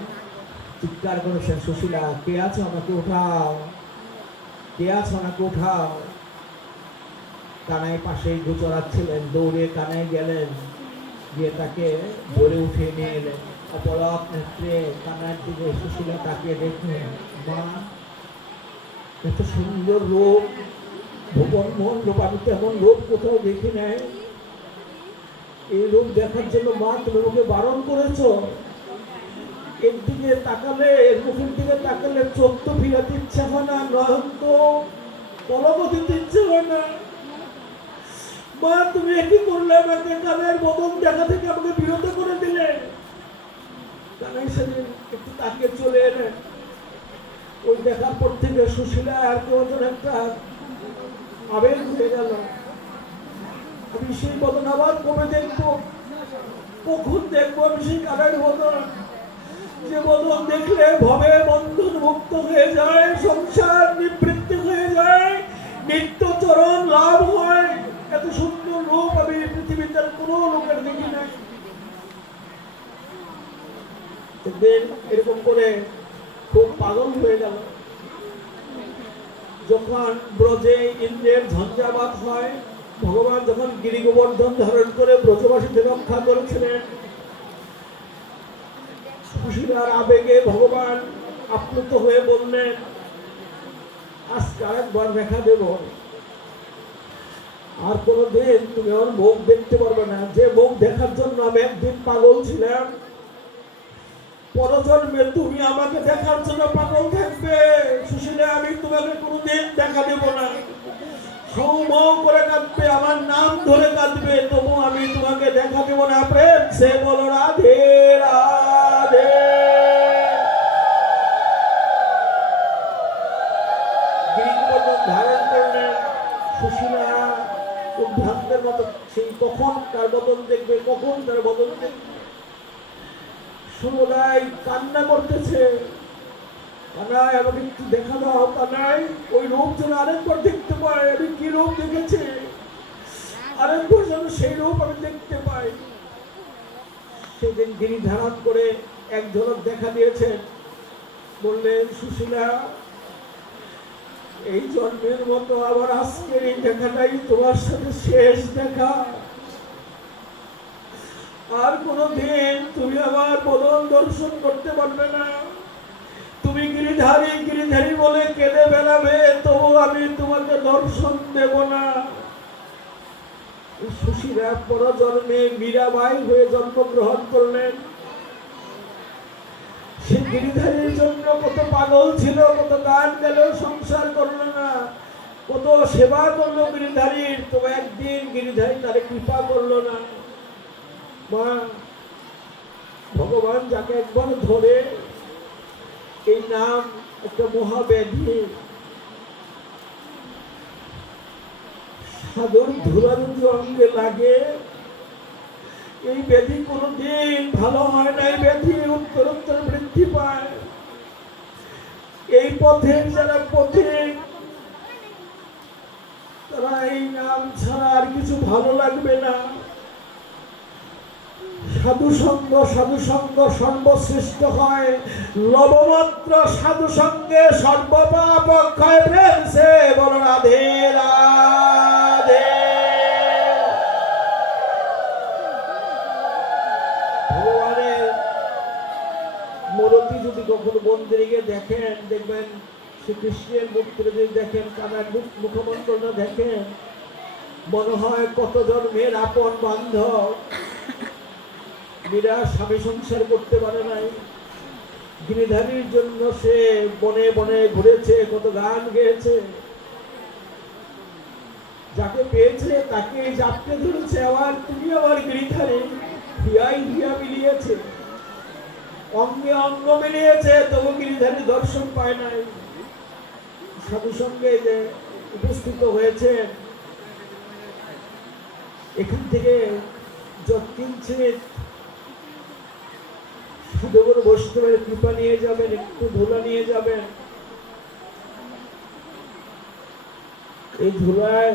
চিৎকার করেছেন, সুশীলা কে আছো আমাকে উঠাও, কে আছো আমাকে উঠাও। কানাই পাশেই গুচরাচ্ছিলেন, দৌড়ে কানাই গেলেন, গিয়ে তাকে ধরে উঠে নিয়ে এলেন। অপলক নেত্রে কানার দিকে সুশীলা তাকিয়ে দেখলেন, মা এত সুন্দর রূপ, ভুবন মোহন রূপ, আমি তেমন রূপ কোথাও দেখি নাই। এই রূপ দেখার জন্য মা তুমি ওকে বারণ করেছো। এর দিকে তাকালে, এর মুখের দিকে তাকালে চোখ তো ফিরাতে ইচ্ছা হয় না, নয়ন তো পলকও দিতে ইচ্ছে হয় না। মা তুমি একই করলে, আমাকে কানের বদন দেখা থেকে আমাকে বিরত করে দিলে। কানাই সেদিন একটু তাকিয়ে চলে এলেন। ওই দেখার পর থেকে সুশীলা আর কেউ একটা আবেগ হয়ে গেল। আমি সেই বদন আবার কবে দেখবো, কখন দেখবো আমি সেই কানের বদন, যে বদন দেখলে ভবে বন্ধন মুক্ত হয়ে যায়, সংসার নিবৃত্তি হয়ে যায়, নিত্য চরণ লাভ হয়। এত সুন্দর রূপ আমি পৃথিবীতে কোনো লোকের দেখি নাই। এরকম করে খুব পাগল হয়ে গেল। যখন ব্রজে ইন্দ্রের ঝঞ্ঝাবাত হয়, ভগবান যখন গিরি গোবর্ধন ধারণ করে ব্রজবাসীদের রক্ষা করেছিলেন, সুশীলার আবেগে ভগবান আপ্লুত হয়ে বললেন, আজকে আরেকবার দেখা দেব, আর কোনোদিন তুমি ওর মুখ দেখতে পারবে না। যে মুখ দেখার জন্য আমি একদিন পাগল ছিলাম, পরজন্মে তুমি আমাকে দেখার জন্য পাগল থাকবে। সুশীলা আমি তোমাকে কোনোদিন দেখা দেব না। সৌমৌ করে কাঁদবে, আমার নাম ধরে কাঁদবে, তবু আমি তোমাকে দেখা দেব না। প্রেম সে বলো রাধে রাধে। ধারণ করলেন। সুশীলা উদ্ভ্রান্তের মতো সেই তার বদন দেখবে, কখন তার বদন দেখবে। সবাই কান্না করতেছে, কানাই আমাকে একটু দেখা দাও, কানাই ওই রূপ যেন আরেকবার দেখতে পাই। আমি কি রূপ দেখেছি, আরেকবার যেন সেই রূপ আমি দেখতে পাই। সেদিন গিরি ধারণ করে এক ঝলক দেখা দিয়েছেন, বললেন সুশীলা, এই জন্মের মতো আবার আজকের এই দেখাটাই তোমার সাথে শেষ দেখা। আর কোনদিন তুমি আমার বদন দর্শন করতে পারবে না। তুমি গিরিধারী গিরিধারী বলে কেঁদে বেড়াবে, তবু আমি তোমাকে দর্শন দেব না। সুশীলা পরজন্মে মীরাবাই হয়ে জন্মগ্রহণ করলেন। সে গিরিধারীর জন্য কত পাগল ছিল, কত গান গেল, সংসার করলো না, কত সেবা করলো গিরিধারীর, তবে একদিন গিরিধারী তারে কৃপা করলো না। মা, ভগবান যাকে একবার ধরে, এই নাম একটা মহাব্যাধি। সাধুর ধুলা যদি অঙ্গে লাগে, এই ব্যাধি কোনদিন ভালো হয় না। এই ব্যাধি উত্তর উত্তর বৃদ্ধি পায়। এই পথে যারা পথিক, তারা এই নাম ছাড়া আর কিছু ভালো লাগবে না। সাধু সঙ্গ সর্বশ্রেষ্ঠ হয়। লবমাত্র সাধু সঙ্গে সর্বপাপ ক্ষয়। প্রেম সে বল রাধে রাধে। ভগবানের মূর্তি যদি কখনো মন্দিরে দেখেন, দেখবেন শ্রীকৃষ্ণের মূর্তি যদি দেখেন, কানার মুখমন্ত্রণা দেখেন, মনে হয় কত জন্মের আপন বান্ধব। মীরা স্বামী সংসার করতে পারে নাই, গিরিধারীর জন্য সে বনে বনে ঘুরেছে, কত গান গেয়েছে। যাকে পেয়েছে তাকে জাপটে ধরেছে, আবার তুমি আমার গিরিধারী। হিয়াই হিয়া মিলিয়েছে, অঙ্গে অঙ্গ মিলিয়েছে, তবু গিরিধারী দর্শন পায় নাই। সাধু সঙ্গে যে উপস্থিত হয়েছে, এখান থেকে যৎকিঞ্চিৎ সাধুগুরু বৈষ্ণবের কৃপা নিয়ে যাবেন, একটু ধুলা নিয়ে যাবেন। এই ধুলায়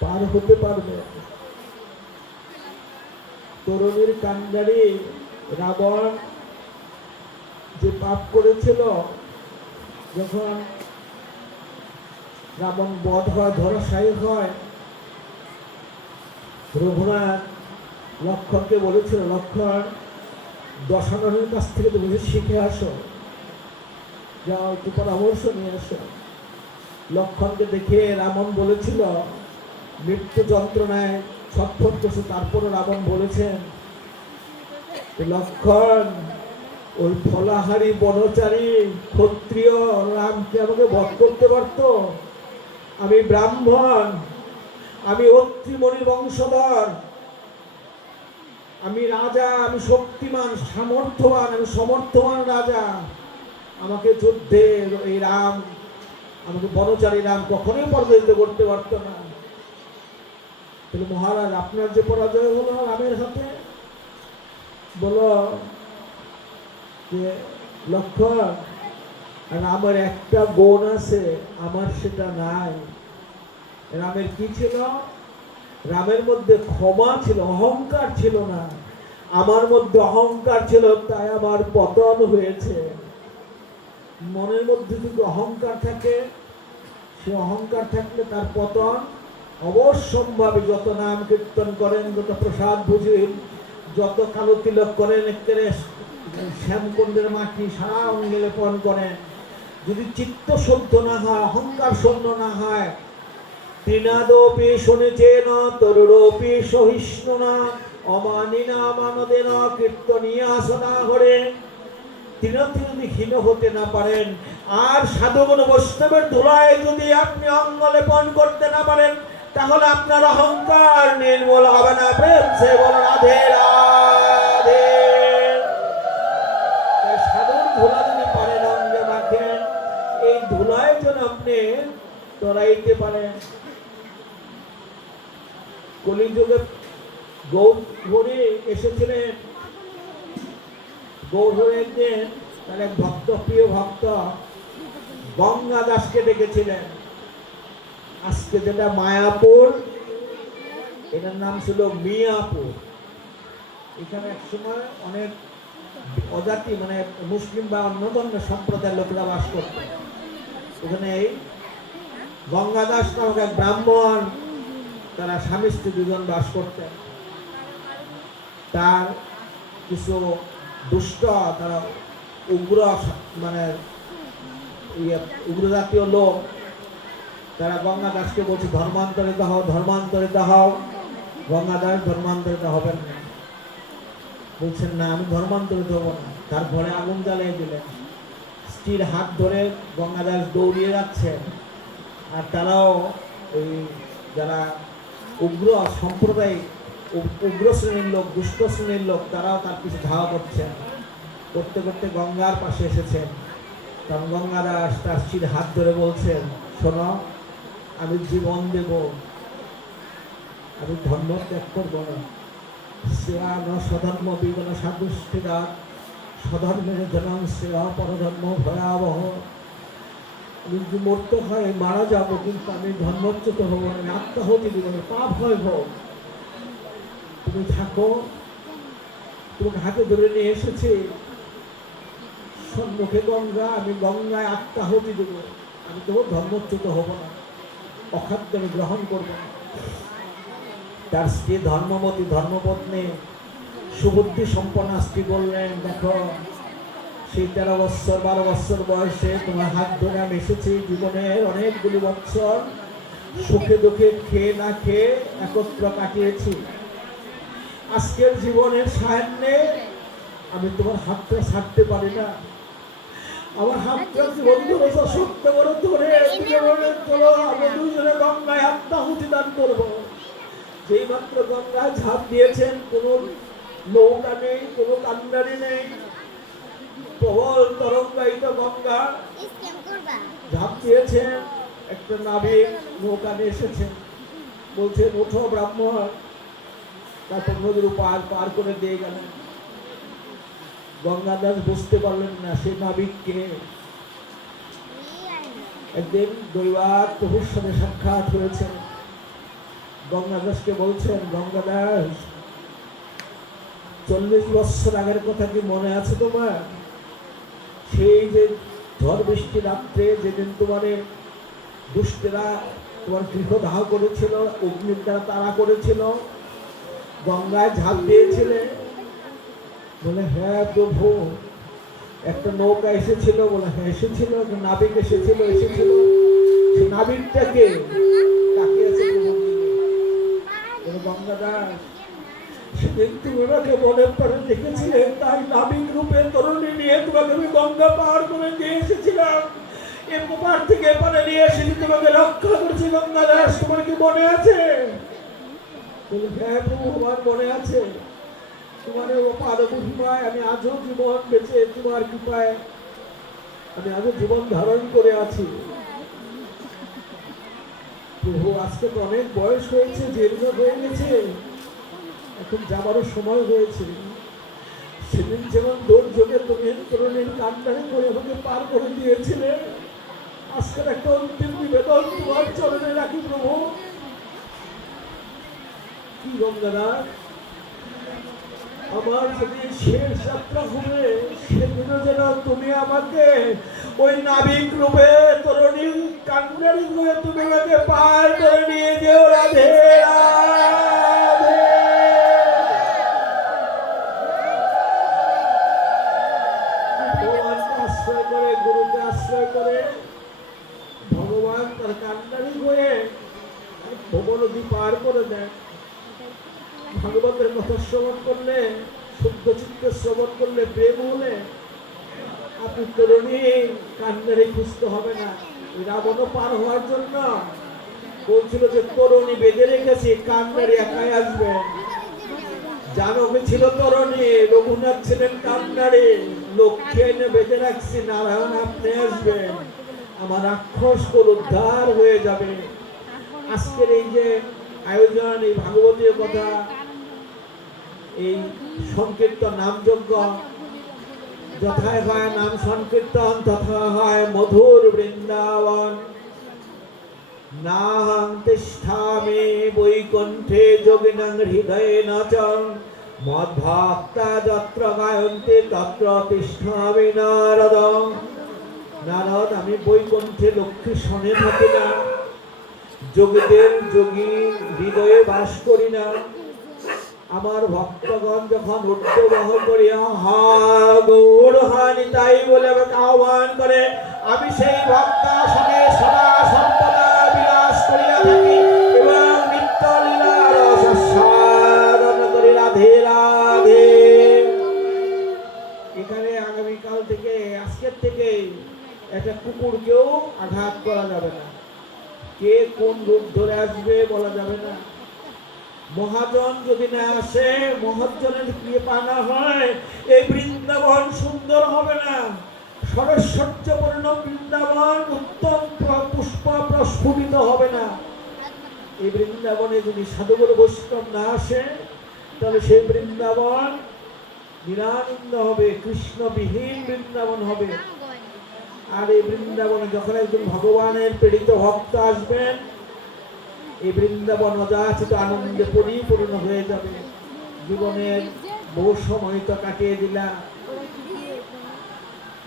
পার হতে পারবে। তরুণীর কান্ডারি রাবণ যে পাপ করেছিল, যখন রাবণ বধ হয়, ধরাশায়ী হয়, রঘুনাথ লক্ষ্মণকে বলেছিল, লক্ষ্মণ, দশাননের কাছ থেকে তুমি শিখে আসো, যাও একটু পরামর্শ নিয়ে আসো। লক্ষ্মণকে দেখে রাবণ বলেছিল, মৃত্যু যন্ত্রণায় ছটফট করছে, তারপরে রাবণ বলেছেন, লক্ষ্মণ, ওই ফলাহারি বনচারী ক্ষত্রিয় রামকে আমাকে বধ করতে পারত? আমি ব্রাহ্মণ, আমি অত্রিমণির বংশধর, আমি রাজা, আমি শক্তিমান, সামর্থ্যবান, আমি সমর্থবান রাজা। আমাকে যুদ্ধে এই রাম, আমাকে বনচারী রাম কখনোই পরাজিত করতে পারত না। তাহলে মহারাজ, আপনার যে পরাজয় হলো রামের হাতে, বলো যে লক্ষ্মণ, রামের একটা গুণ আছে, আমার সেটা নাই। রামের কি ছিল? রামের মধ্যে ক্ষমা ছিল, অহংকার ছিল না। আমার মধ্যে অহংকার ছিল, তাই আমার পতন হয়েছে। মনের মধ্যে যদি অহংকার থাকে, সে অহংকার থাকলে তার পতন অবশ্যম্ভাবী। যত নাম কীর্তন করেন, যত প্রসাদ বুঝেন, যত কালো তিলক করেন, একেবারে শ্যামকুণ্ডের মাটি সারা অঙ্গে লেপন করেন, যদি চিত্ত শুদ্ধ না হয়, অহংকার শূন্য না হয়, তৃণাদপি শুনেছেন তরুরপি সহিষ্ণুনা অমানিনা মানদেন কীর্তনীয় আসনা হরে। তিনি যদি হীন হতে না পারেন, আর সাধুগুণ বৈষ্ণবের ধুলায় যদি আপনি অঙ্গ লেপন করতে না পারেন, তাহলে আপনার অহংকার নির্মূল হবে না। প্রেম সে বল রাধে রাধে। সাধুর ধুলা যদি পারেন অঙ্গে মাখেন, এই ধুলায় যেন আপনি তরাইতে পারেন। কলিযুগে গৌরহরি এসেছিলেন। গৌরহরি একদিন তার এক ভক্ত, প্রিয় ভক্ত গঙ্গা দাসকে ডেকেছিলেন। আজকে যেটা মায়াপুর, এটার নাম ছিল মিয়াপুর। এখানে এক সময় অনেক অজাতি মানে মুসলিম বা অন্য ধর্মের সম্প্রদায়ের লোকেরা বাস করত। ওখানে এই গঙ্গাদাস নামক এক ব্রাহ্মণ, তারা স্বামী স্ত্রী দুজন বাস করতেন। তার কিছু দুষ্ট, তারা উগ্র মানে উগ্র জাতীয় লোক, তারা গঙ্গাদাসকে বলছে ধর্মান্তরিত হও, ধর্মান্তরিত হও। গঙ্গাদাস ধর্মান্তরিত হবেন না, বলছেন না আমি ধর্মান্তরিত হব না। তার ঘরে আগুন জ্বালিয়ে দিলেন। স্ত্রীর হাত ধরে গঙ্গাদাস দৌড়িয়ে যাচ্ছেন, আর তারাও ওই যারা উগ্র সম্প্রদায়, উগ্র শ্রেণীর লোক, দুষ্ট শ্রেণীর লোক, তারাও তার কিছু ধাওয়া করছেন। করতে করতে গঙ্গার পাশে এসেছেন। তখন গঙ্গাদাস তার স্ত্রীর হাত ধরে বলছেন, শোনো, আমি জীবন দেব, আমি ধর্ম ত্যাগ করবো না। সেবা ন স্বধর্ম বিগণ সাদুষ্ঠিরা স্বধর্মের জনং সেবা পরধর্ম ভয়াবহ। আমি যদি মরতে হয় মারা যাব, কিন্তু আমি ধর্মচ্যুত হব না, আত্মাহতি দিব না, পাপ হয় হোক। তুমি থাকো, তোমাকে হাতে ধরে নিয়ে এসেছি সম্মুখে গঙ্গা, আমি গঙ্গায় আত্মাহতি দেব, আমি তো ধর্মচ্যুত হব না, অখাদ্য আমি গ্রহণ করব না। তার স্ত্রী ধর্মবতী, ধর্মপত্নী, সুবুদ্ধি সম্পন্না স্ত্রী বললেন, দেখো, সেই 13 বৎসর 12 বৎসর বয়সে তোমার হাত ধরে আমি এসেছি। জীবনের অনেকগুলি বৎসর সুখে দুঃখে, খেয়ে না খেয়ে একত্র কাটিয়েছি। আজকের জীবনের সায়ান্নে আমি তোমার হাতটা ছাড়তে পারি না। আমার হাতটা জীবন ধরেছ, সত্য করে ধরে চলো, আমি দুজনে গঙ্গায় আত্মাহুতি দান করবো। যেই মাত্র গঙ্গায় ঝাঁপ দিয়েছেন, কোন নৌকা নেই, কোন কান্ডারি নেই, প্রবল তরঙ্গায়িত গঙ্গা ঝাঁপ দিয়েছেন। একটা নাবিক নৌকা নিয়ে এসেছেন, বলছেন ওঠো ব্রাহ্মণ। তারপর নদীর পার করে দিয়ে গেলেন। গঙ্গাদাস বুঝতে পারলেন না সে নাবিককে। একদিন দৈবাত প্রভুর সাথে সাক্ষাৎ হয়েছে। গঙ্গাদাসকে বলছেন, গঙ্গাদাস, 40 বছর আগের কথা কি মনে আছে তোমার? সেই যে ঝড় বৃষ্টি রাত্রে, যেদিন তোমার দুষ্টেরা তোমার গৃহ দাহ করেছিল, অগ্নির দ্বারা তাড়া করেছিল, গঙ্গায় ঝাঁপ দিয়েছিলে? বলে হ্যাঁ প্রভু। একটা নৌকা এসেছিল? বলে হ্যাঁ এসেছিল। নাবিক এসেছিল? এসেছিল। সে নাবিকটাকে তাকিয়েছে গঙ্গাদাস, সেদিন তুমি আমাকে মনে পড়ে দেখেছিলে, তাই নাবিক রূপে তরুণী নিয়ে তোমাকে আমি গঙ্গা পার করে দিয়ে এসেছিলাম। এপার থেকে এপারে নিয়ে এসেছি, তোমাকে রক্ষা করছি। গঙ্গাদাস, তোমার কি মনে আছে? হ্যাঁ প্রভু, আমার মনে আছে। তোমার অপার মহিমায় আমি আজও জীবন বেঁচে, তোমার কৃপায় আমি আজও জীবন ধারণ করে আছি। প্রভু, আজকে তো অনেক বয়স হয়েছে, দীর্ঘ হয়ে গেছে, এখন যাবারও সময় হয়েছে। সেদিন যেমন দুর্যোগে তুমি তরুণীর কান্ডারে করে আমাকে পার করে দিয়েছিলে, আজকের একটা অন্তিম নিবেদন তোমার চরণে রাখি প্রভু। কি গঙ্গাদাস, আমার যদি শেষ যাত্রা হবে, সেদিনও যেন তুমি আমাকে ওই নাবিক রূপে তরুণী কান্ডারি রূপে তুমি আমাকে পার করে নিয়ে যেও। রাধে রাধে। ভগবানকে আশ্রয় করে, গুরুকে আশ্রয় করে ভগবান তার কান্ডারি হয়ে ভব নদী পার করে দেন। ভাগবতের কথা শ্রবণ করলে, শুদ্ধ চিত্তে শ্রবণ করলে, প্রেম হলে আপনি তরুণী কান্ডারি খুঁজতে হবে না। রাবণ পার হওয়ার জন্য বলছিল যে তরুণী বেঁধে রেখেছি, কান্ডারি একাই আসবে। জানবী ছিল তরুণী, রঘুনাথ ছিলেন কান্ডারি, লক্ষ্মী এনে বেঁধে রাখছি, নারায়ণ আপনি আসবেন, আমার রাক্ষস উদ্ধার হয়ে যাবে। আজকের এই যে আয়োজন, এই ভাগবতীয় কথা, এই সংকীর্তন নামযজ্ঞ, যথায় হয় নাম সংকীর্তন তথা হয় মধুর বৃন্দাবন। নাহং তিষ্ঠামি বৈকুণ্ঠে যোগিনং হৃদয়েন চ মদ্ভক্তা যত্র গায়ন্তে তত্র তিষ্ঠামি নারদ। নারদ, আমি বৈকুণ্ঠে লক্ষ্মী শনে থাকি না, যোগীদের যোগী হৃদয়ে বাস করি না। আমার ভক্তগণ যখন উদ্যোগ করিয়া হা গৌর হানি তাই বলে আমাকে আহ্বান করে, আমি সেই ভক্তাসনে সদা সর্বদা বিলাস করিয়া থাকি এবং নিত্য লীলা রস আস্বাদন করি। রাধে রাধে। এখানে আগামীকাল থেকে, আজকের থেকে একটা কুকুরকেও আঘাত করা যাবে না, কে কোন রূপ ধরে আসবে বলা যাবে না। মহাজন যদি না আসে, মহাজনের কৃপা না হয়, এই বৃন্দাবন সুন্দর হবে না। সরস্বত্যপূর্ণ বৃন্দাবন উত্তম পুষ্প প্রস্ফুটিত হবে না। এই বৃন্দাবনে যদি সাধুগুরু বৈষ্ণব না আসে, তাহলে সেই বৃন্দাবন নিরানন্দ হবে, কৃষ্ণবিহীন বৃন্দাবন হবে। আর এই বৃন্দাবনে যখন একজন ভগবানের প্রেরিত ভক্ত আসবেন, এই বৃন্দাবন অযাচিত আনন্দে পরিপূর্ণ হয়ে যাবে। জীবনের বহু সময় তো কাটিয়ে দিলাম,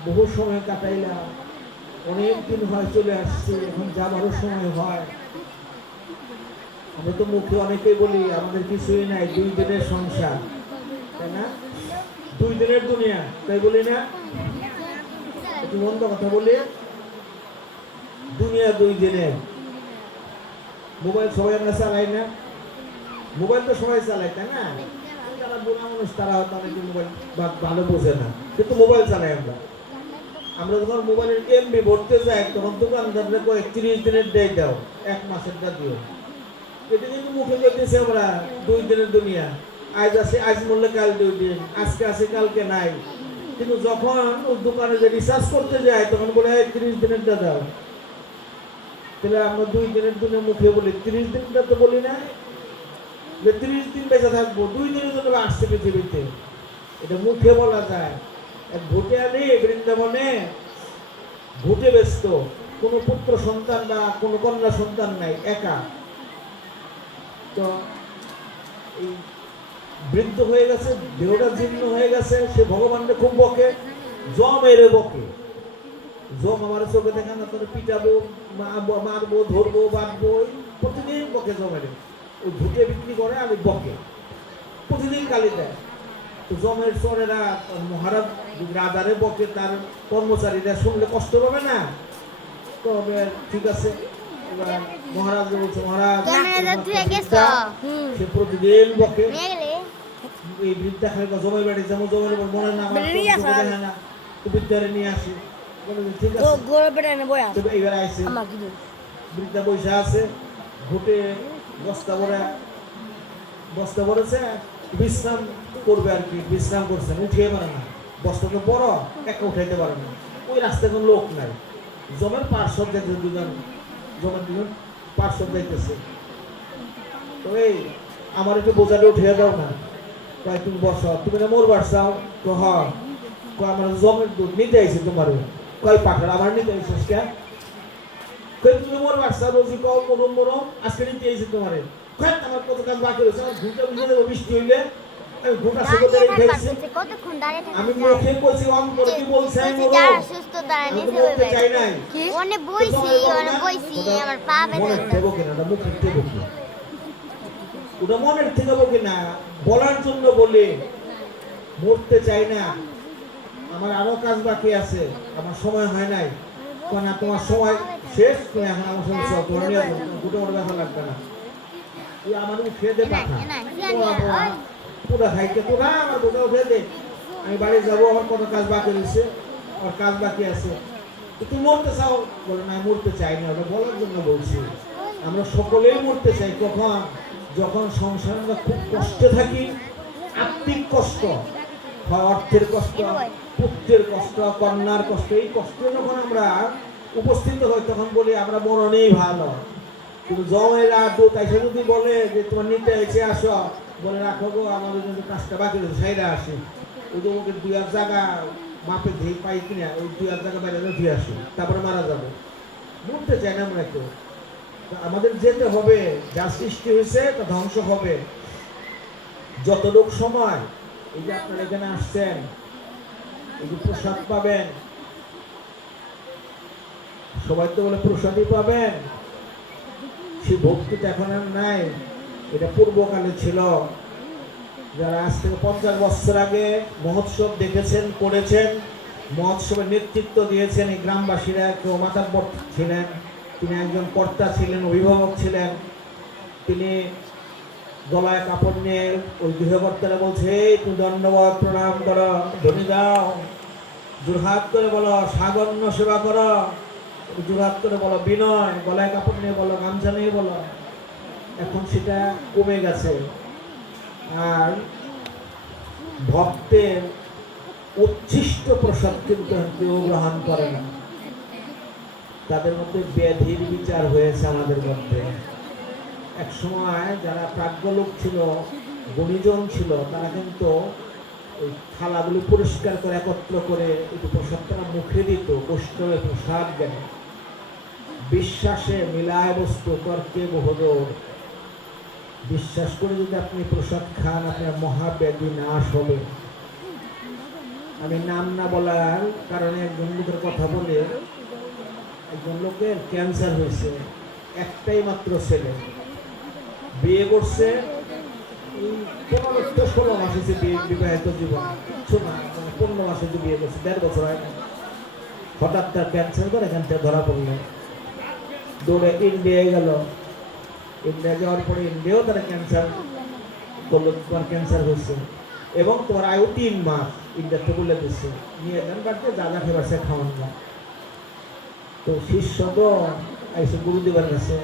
বহু সময় কাটাইলাম, অনেক দিন হয় চলে আসছে, এখন যাবারও সময় হয়। আমরা তো মুখে অনেকেই বলি আমাদের কিছুই নাই, 2 দিনের সংসার, তাই না? 2 দিনের দুনিয়া, তাই বলি না? একটু মন্দ কথা বলি, দুনিয়া 2 দিনের। মোবাইল সবাই আমরা চালাই না, মোবাইল তো সবাই চালাই, তাই না? যারা বুড়া মানুষ তারা হয়তো অনেকে মোবাইল ভালো বোঝে না, কিন্তু মোবাইল চালাই আমরা। আমরা যখন মোবাইলের এমবি ভরতে যাই, তখন দোকানদাররা কয় 30 দিনের ডেট দাও, 1 মাসেরটা দিও। এটা কিন্তু মুখে করতেছি আমরা 2 দিনের দুনিয়া। আজ আছে, আজ মরলে কাল 2 দিন, আজকে আছে কালকে নাই। কিন্তু যখন ওই দোকানে যে রিচার্জ করতে যায়, তখন বলে 30 দিনেরটা দাও। তাহলে আমরা 2 দিনের দুনিয়া মুখে বলি, 30 দিনটা তো বলি না যে 30 দিন বেঁচে থাকবো, 2 দিনের জন্য আসছে পৃথিবীতে। এটা মুখে বলা যায়। এক ভোটে আনি বৃন্দাবনে, ভোটে ব্যস্ত, কোনো পুত্র সন্তান বা কোনো কন্যা সন্তান নাই, একা। তো এই বৃদ্ধ হয়ে গেছে, দেহটা জীর্ণ হয়ে গেছে, সে ভগবানকে খুব বকে, জম এরে বকে। জম আমার চোখে দেখা না, তোর পিটাবো, মারবো, ধরবো, বাঁধবো, প্রতিদিন বকে জমের। ওই ভুটে বিক্রি করে আর বকে, প্রতিদিন গালি দেয়। তো জমের চরেরা মহারাজ রাজারে বকে, তার কর্মচারীরা শুনলে কষ্ট পাবে না? তবে ঠিক আছে, এবার মহারাজ বলছে, মহারাজ সে প্রতিদিন বকে। এই বৃদ্ধা খালি জমের বাড়ি যেমন জমের উপর মনে না, না বৃদ্ধারে নিয়ে আসি। ঠিক আছে, এবার আইসে বৃদ্ধা পয়সা আছে, ভোটে বস্তা ভরেছে, বিশ্রাম করবে আর কি। বিশ্রাম করছে, উঠিয়ে পারে না, বস্তা তো বড়, একা উঠাইতে পারে না। ওই রাস্তায় কোনো লোক নাই, জমের পার্শ্বদ যাইতেছে, জমের 2জন পার্শ্বদ যাইতেছে। তো এই আমার একটু বোঝাটা উঠিয়ে দাও না। কয় তুমি বসো, তুমি না মরবার চাও? তো হয়, আমার জমের দুধ নিতে আইছি তোমার। কয় পাঠার আমার নিতে আইসিস কে? তুমি মরবার চাও? বলছি কম মরম মরম, আজকে নিতে আইছি তোমার। আমার কত কাজ বাকি হয়েছে, আমার ঘুমটা বুঝে দেবো, বৃষ্টি হইলে আমি ঘুমটা সেকে খাইছি। আমি মুখে বলছি অন করে, কি বলছি আমি মরম, আমি তো বলতে চাই নাই। মনের থেকে কিনা, ওটা মুখের থেকে কিনা, ওটা মনের থেকে কিনা, বলার জন্য বলে। মরতে চাই না, আমার আরো কাজ বাকি আছে, আমার সময় হয় নাই। না, তোমার সময় শেষ, তুমি এখন আমার সঙ্গে চল, তোমার নিয়ে দুটো বড় ব্যাপার লাগবে না। তুই আমার খেয়ে দে, পাঠা পুরা খাইতে, তোরা আমার বোঝা উঠে দে, আমি বাড়ি যাবো, আমার কত কাজ বাকি রয়েছে, আমার কাজ বাকি আছে। তুই মরতে চাও? বলে না, মরতে চাই না, ওটা বলার জন্য বলছি। আমরা সকলেই মরতে চাই, কখন? যখন সংসারে আমরা খুব কষ্টে থাকি, আত্মিক কষ্ট হয়, অর্থের কষ্ট, পুত্রের কষ্ট, কন্যার কষ্ট, এই কষ্ট যখন আমরা উপস্থিত হই, তখন বলি আমরা মরণেই ভালো। কিন্তু জমেরা তো তাইসে যদি বলে যে তোমার নিতে এসে আসো, বলে রাখো গো আমাদের জন্য কাজটা বাকি রয়েছে, সাইডে আসে ওই যে ওকে 2 জায়গা মাপে দিয়ে পাই কিনা ওই 2 জায়গা বাইরে দিয়ে আসে, তারপরে মারা যাবো। মরতে চাই না আমরা কেউ। আমাদের যেতে হবে, যা সৃষ্টি হয়েছে তা ধ্বংস হবে। যতটুক সময় এই যে আপনারা এখানে আসছেন, এই যে প্রসাদ পাবেন, সবাই তো বলে প্রসাদই পাবেন, সেই ভক্তিটা এখন আর নাই। এটা পূর্বকালে ছিল। যারা আজ থেকে 50 বছর আগে মহোৎসব দেখেছেন, করেছেন, মহোৎসবের নেতৃত্ব দিয়েছেন এই গ্রামবাসীরা, কেউ মাতাব্বর ছিলেন, তিনি একজন কর্তা ছিলেন, অভিভাবক ছিলেন। তিনি গলায় কাপড় নিয়ে ওই গৃহকর্তারা বলছে, তুমি দণ্ডবত প্রণাম করো, ধনী দাও, জোরহাত করে বলো সাগন্য সেবা করো, জোরহাত করে বলো বিনয়, গলায় কাপড় নিয়ে বলো, গামছা নিয়ে বলো। এখন সেটা কমে গেছে। আর ভক্তের উচ্ছিষ্ট প্রসাদ কিন্তু কেউ গ্রহণ করে না। তাদের মধ্যে ব্যাধির বিচার হয়েছে আমাদের মধ্যে। এক সময় যারা প্রাজ্ঞলোক ছিল, গুণীজন ছিল, তারা কিন্তু ওই থালাগুলো পরিষ্কার করে একত্র করে একটু প্রসাদটা মুখে দিত, বৈষ্ণবের প্রসাদ দেন। বিশ্বাসে মিলায় বস্তু, তর্কে বহুদূর। বিশ্বাস করে যদি আপনি প্রসাদ খান, আপনার মহাব্যাধি নাশ হবে। আমি নাম না বলার কারণে একজন লোকের কথা বলে, একজন লোকের ক্যান্সার হয়েছে, একটাই মাত্র ছেলে, বিয়ে করছে, এই 15-16 মাস হয়েছে বিবাহিত জীবন, কিছু না, 15 মাসে যে বিয়ে করছে, 1.5 বছর হয় না। হঠাৎ তার ক্যান্সার করে এখান থেকে ধরা পড়লো, দৌড়ে ইন্ডিয়ায় গেল। ইন্ডিয়া যাওয়ার পরে ইন্ডিয়াও তারা ক্যান্সার বললো, তোমার ক্যান্সার হয়েছে এবং তোমার আয়ু 3 মাস, ইন্ডিয়াতে বলে দিচ্ছে, নিয়ে যান বাড়িতে, যা যা খেবার সে খাওয়ান না। তো শিষ্যগণ আইসে গুরুদেবের কাছে,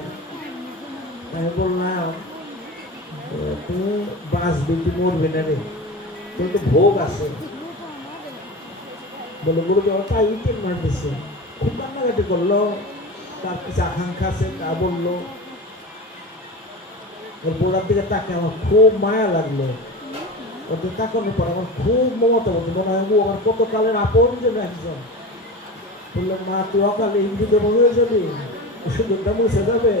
আমি বললাম তুমি বাঁচবি, তুমি মরবে না রে, তোর তো ভোগ আছে। বলে গুরুদেব তাই 3 মাস দিচ্ছে। খুব কান্নাকাটি করলো, তার কিছু আকাঙ্ক্ষা আছে তা বললো। ওর বোড়ার দিকে তাকে আমার খুব মায়া লাগলো। ওদের তাকানোর পর আমার খুব মমতা বলতে মনে হয় আমার কত কালের আপন যেন একজন। বললাম মা তুই অকালে ইন্দিতে হয়ে যাবি, সুন্দরটা মুছে যাবে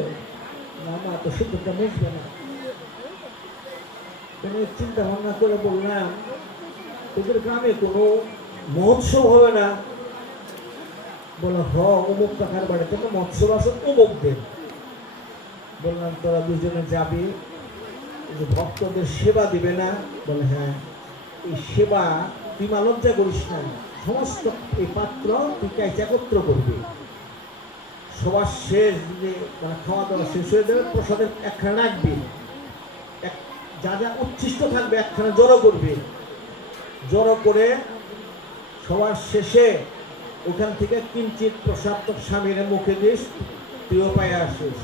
না? মা তো সুন্দরটা মুছবে না। চিন্তা ভাবনা করে বললাম তোদের গ্রামে কোনো মহোৎসব হবে না? বলে অমুক কাকার বাড়িতে তো মহোৎসব আছে, অমুকদের। বললাম তোরা দুজনে যাবি, যে ভক্তদের সেবা দিবে না? বলে হ্যাঁ। এই সেবা তুই লজ্জা করিস না, সমস্ত এই পাত্র তুই কাইতে একত্র করবি। সবার শেষ যে মানে খাওয়া দাওয়া শেষ হয়ে যাবে, প্রসাদের একখানা রাখবি, যা যা উচ্ছিষ্ট থাকবে একখানা জড়ো করবি। জড়ো করে সবার শেষে ওখান থেকে কিঞ্চিত প্রসাদ তোর স্বামীর মুখে দিস, তুইও পায়ে আসিস,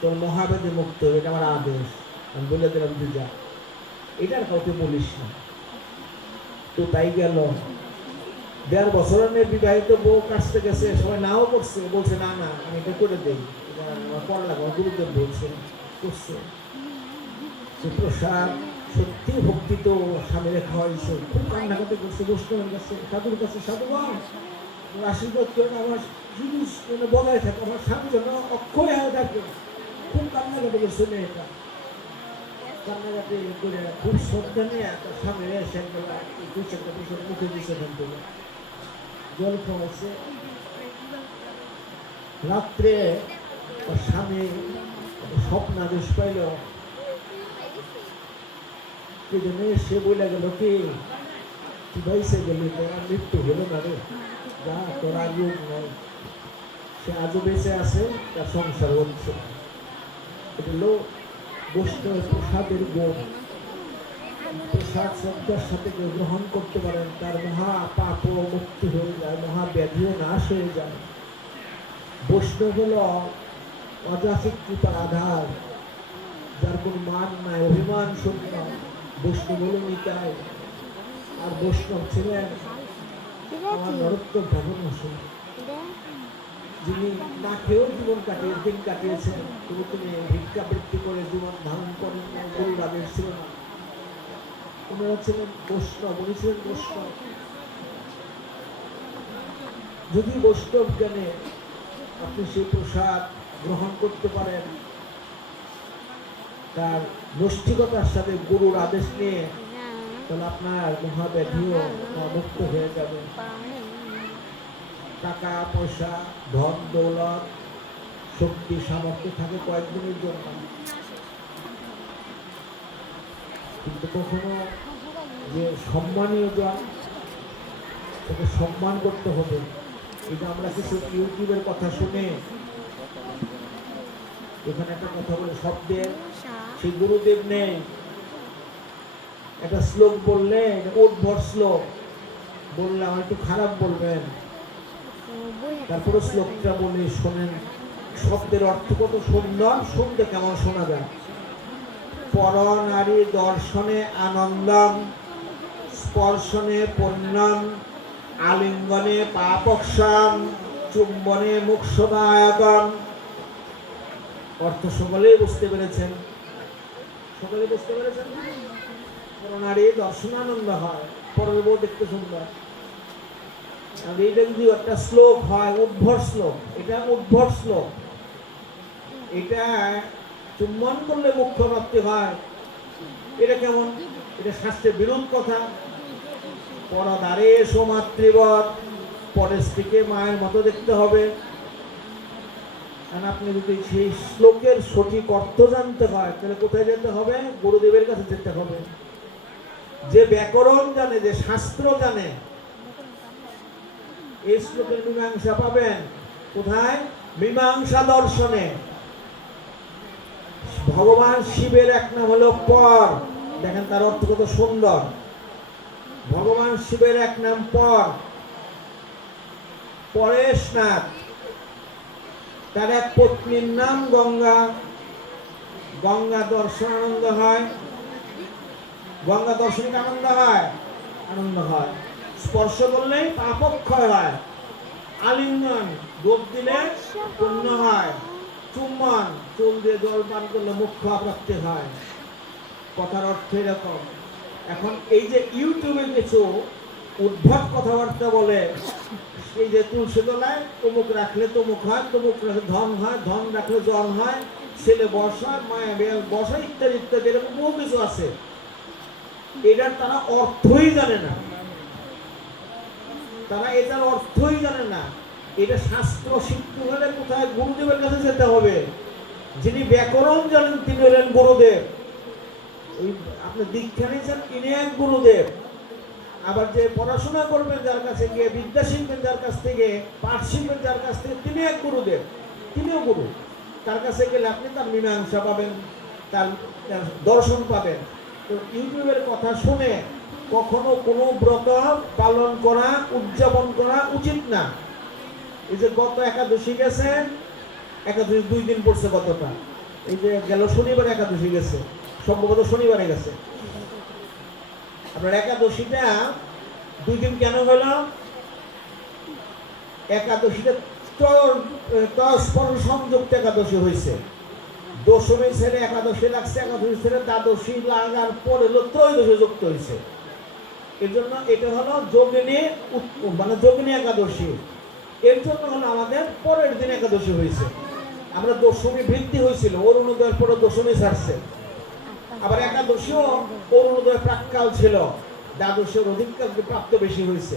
তোর মহাবেদে মুক্ত হবে। এটা আমার আদেশ, আমি বলে দিলাম তুই যা, এটার কাউকে বলিস না। তো তাই গেল। 1.5 বছরের মেয়ে বিবাহিত বউ কাছতে গেছে, সবাই নাও করছে, বলছে না না আমি এটা করে দেই, আমার পড়া লাগবে, গুরুদেব বলছে, করছে। সে প্রসাদ সত্যি ভক্তি তো স্বামীরে খাওয়াইছে, খুব কান্নাকাটি করছে, বৈষ্ণবের কাছে, সাধুর কাছে, সাধুগণ আশীর্বাদ করে আমার জিনিস বজায় থাকে, আমার স্বামী যেন অক্ষয় হয়ে থাকে। খুব কান্নাকাটি করছে মেয়েটা, কান্নাকাটি করে খুব শ্রদ্ধা নিয়ে তার স্বামী এসে একবেলা 2-4টা প্রসাদ মুখে দিচ্ছে, এখান থেকে জল খাওয়াইছে। রাত্রে তার স্বামী স্বপ্নাদেশ পাইল, কি জন্য সে বলে গেল কি তুই বাইসে গেলি, তোমার মৃত্যু হলো না রে, যা তোর আর রোগ নাই। সে আজও বেঁচে আছে, তার সংসার হচ্ছে। এটা হলো বৈষ্ণব প্রসাদের গুণ। প্রসাদ শ্রদ্ধার সাথে কেউ গ্রহণ করতে পারেন, তার মহা পাপ মুক্তি হয়ে যায়, মহা ব্যাধিও নাশ হয়ে যায়। বৈষ্ণব হল অযাচিত কৃপার আধার, যার কোন মান নাই, অভিমান শূন্য। বৈষ্ণব হল নিতাই। আর বৈষ্ণব ছিলেন আমার নরোত্তম ভগবান। যিনি না খেয়েও জীবন দিন কাটিয়েছেন, তবু তিনি ভিক্ষাবৃত্তি করে জীবন ধারণ করেন না, গরুর আদেশ ছিল না। ওনারা ছিলেন বৈষ্ণব, উনি ছিলেন বৈষ্ণব। যদি বৈষ্ণব জ্ঞানে আপনি সেই প্রসাদ গ্রহণ করতে পারেন, তার নৈষ্ঠিকতার সাথে গুরুর আদেশ নিয়ে, তাহলে আপনার মহাব্যাধিও মুক্ত হয়ে যাবে। টাকা পয়সা, ধন দৌলত, শক্তি সামর্থ্য থাকে কয়েকদিনের জন্য, কিন্তু কখনো যে সম্মানীয় জন, তাকে সম্মান করতে হবে। এটা আমরা কিছু ইউটিউবের কথা শুনে এখানে একটা কথা বলে, শব্দের সেই গুরুদেব নেই, একটা শ্লোক বললে উদ্ভট শ্লোক বললে আমার একটু খারাপ বলবেন, তারপরে শ্লোকটা বলে শোনেন, শব্দের অর্থ কত সুন্দর, শুনতে কেমন শোনা যায়। পর নারী দর্শনে আনন্দম, স্পর্শনে পুণ্যম, আলিঙ্গনে পাপক্ষম, চুম্বনে মোক্ষদায়কম। অর্থ সকলেই বুঝতে পেরেছেন? সকলেই বুঝতে পেরেছেন? পর নারী দর্শন আনন্দ হয়, পরের বউ দেখতে সুন্দর। এইটা যদি একটা শ্লোক হয়, উদ্ভট শ্লোক, এটা উদ্ভট শ্লোক, এটা চুম্বন করলে মুখ্য প্রাপ্তি হয়, এটা কেমন? এটা শাস্ত্রের বিরোধ কথা। পরদারে সমাতৃবৎ, পরের স্ত্রীকে মায়ের মতো দেখতে হবে। আর আপনি যদি সেই শ্লোকের সঠিক অর্থ জানতে হয়, তাহলে কোথায় যেতে হবে? গুরুদেবের কাছে যেতে হবে। যে ব্যাকরণ জানে, যে শাস্ত্র জানে, এই শ্লোকের মীমাংসা পাবেন কোথায়? মীমাংসা দর্শনে। ভগবান শিবের এক নাম হলো পর, দেখেন তার অর্থ কত সুন্দর। ভগবান শিবের এক নাম পর, পরেশনাথ। তার এক পত্নীর নাম গঙ্গা। গঙ্গা দর্শন আনন্দ হয়, গঙ্গা দর্শনে আনন্দ হয়, আনন্দ হয়। স্পর্শ করলেই পাপক্ষয় হয়, আলিঙ্গন ডোব দিলে পুণ্য হয়, চুম্বন চুল দিয়ে জল পান করলে মুখ্য প্রাপ্তি হয়। কথার অর্থ এরকম। এখন এই যে ইউটিউবে কিছু উদ্ভট কথাবার্তা বলে, এই যে তুলসী তলায় তমুক রাখলে তমুক হয়, তমুক রাখলে ধন হয়, ধন রাখলে জন হয়, ছেলে বসা, মায়া বসা, ইত্যাদি ইত্যাদি, এরকম বহু কিছু আছে। এটার তারা অর্থই জানে না, তারা এটার অর্থই জানে না। এটা শাস্ত্র শিখতে হলে কোথায়? গুরুদেবের কাছে যেতে হবে। যিনি ব্যাকরণ জানেন তিনি হলেন গুরুদেব। আপনি দীক্ষা নিয়েছেন, তিনি এক গুরুদেব। আবার যে পড়াশোনা করবেন যার কাছে গিয়ে, বিদ্যা শিখবেন যার কাছ থেকে, পাঠ শিখবেন যার কাছ থেকে, তিনি এক গুরুদেব, তিনিও গুরু। তার কাছে গেলে আপনি তার মীমাংসা পাবেন, তার দর্শন পাবেন। তো ইউটিউবের কথা শুনে কখনো কোনো ব্রত পালন করা, উদযাপন করা উচিত না। এই যে গত একাদশী গেছে, একাদশী 2 দিন পড়ছে কতটা, এই যে গেল শনিবার একাদশী গেছে, সম্ভবত শনিবারে গেছে। আপনার একাদশীটা 2 দিন কেন হলো? একাদশীটা সংযুক্ত একাদশী হয়েছে। দশমী ছেড়ে একাদশী লাগছে, একাদশী ছেড়ে দ্বাদশী লাগার পরে ত্রয়োদশী যুক্ত হয়েছে। এর জন্য এটা হলো যোগিনী, মানে যোগিনী একাদশী। এর জন্য হলো আমাদের পরের দিন একাদশী হয়েছে। আমরা দশমী বৃদ্ধি হয়েছিল, অরুণোদয়ের পরে দশমী ছাড়ছে। আবার একাদশীও অরুণোদয় প্রাক্কাল ছিল, দ্বাদশীর অধিককাল প্রাপ্ত বেশি হয়েছে।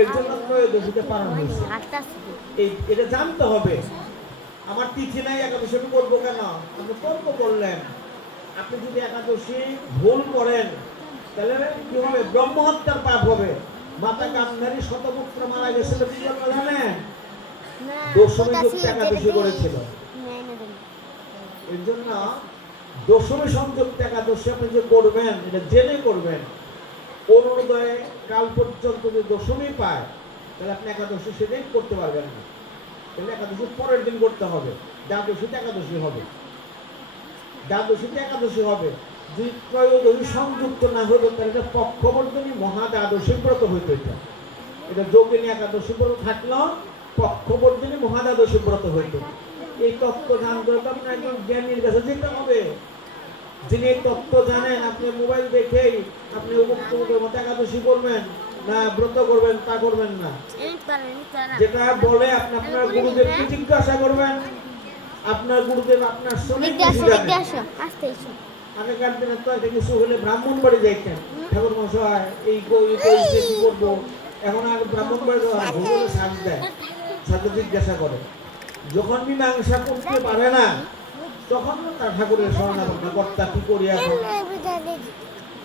এর জন্য ত্রয়োদশীতে পালন হয়েছে। এটা জানতে হবে। আমার তিথি নাই, একাদশী আমি করবো কেন? আপনি তর্ক করলেন। আপনি যদি একাদশী ভুল করেন, তাহলে কি হবে? ব্রহ্মহত্যার পাপ হবে। মাতা গান্ধারী শতপুত্র মারা গেছিল কি জন্য জানেন? দশমী যুক্ত একাদশী করেছিল। এর জন্য দশমী সংযুক্ত একাদশী আপনি যে করবেন, এটা জেনে করবেন। অরুণোদয় কাল পর্যন্ত যদি দশমী পায়, তাহলে আপনি একাদশী সেদিন করতে পারবেন না। তাহলে একাদশীর পরের দিন করতে হবে। দ্বাদশীতে একাদশী হবে, দ্বাদশীতে একাদশী হবে। যদি ত্রয়োদশী সংযুক্ত না হতো, তাহলে এটা পক্ষবর্ধনী মহা দ্বাদশী ব্রত হইতো। এটা যোগিনী একাদশী ব্রত থাকলো, পক্ষবর্ধিনী মহাদ্বাদশী ব্রত হইত। এই তত্ত্ব জানতে হলে আপনার একজন জ্ঞানীর কাছে যেতে হবে, যিনি এই তত্ত্ব জানেন। আপনি মোবাইল দেখেই আপনি অমুক মতো একাদশী করবেন না, ব্রত করবেন, তা করবেন না। যেটা বলে আপনি আপনার গুরুদেবকে জিজ্ঞাসা করবেন। আপনার গুরুদেব আপনার সঙ্গে আগেকার দিনে তো একটা কিছু হলে ব্রাহ্মণ বাড়ি যাইতেন, ঠাকুর মশাই এই কি করবো। এখন আর ব্রাহ্মণ বাড়ি যাওয়া ভূগোলে সাজ দেয়, সাথে জিজ্ঞাসা করে। যখন মীমাংসা করতে পারে না তখন তার ঠাকুরের শরণাগত কর্তা কি করিয়া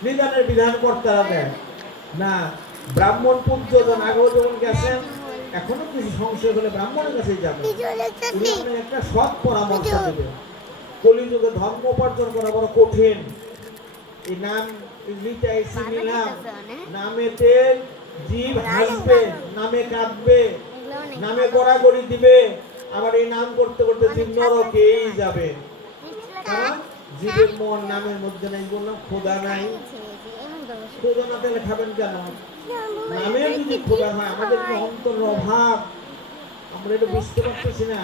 নিদানের বিধান কর্তারা দেয় না। ব্রাহ্মণ পূজ্যজন আগেও যেমন গেছেন, এখনো কিছু সংশয় হলে ব্রাহ্মণের কাছেই যাবে, উনি আপনাকে একটা সৎ পরামর্শ দেবে। কলিযুগে ধর্ম উপার্জন করা বড় কঠিন। এই নাম নিলাম, নামেতে জীব হাসবে, নামে কাঁদবে, নামে গড়াগড়ি দিবে, আবার এই নাম করতে করতে জীব নরকেই যাবে। কারণ জীবের মন নামের মধ্যে নাই, বললাম খোদা নাই। খোদা না পেলে খাবেন কেন? নামের যদি খোদা হয়, আমাদের যে অন্তর অভাব, আমরা এটা বুঝতে পারতেছি না।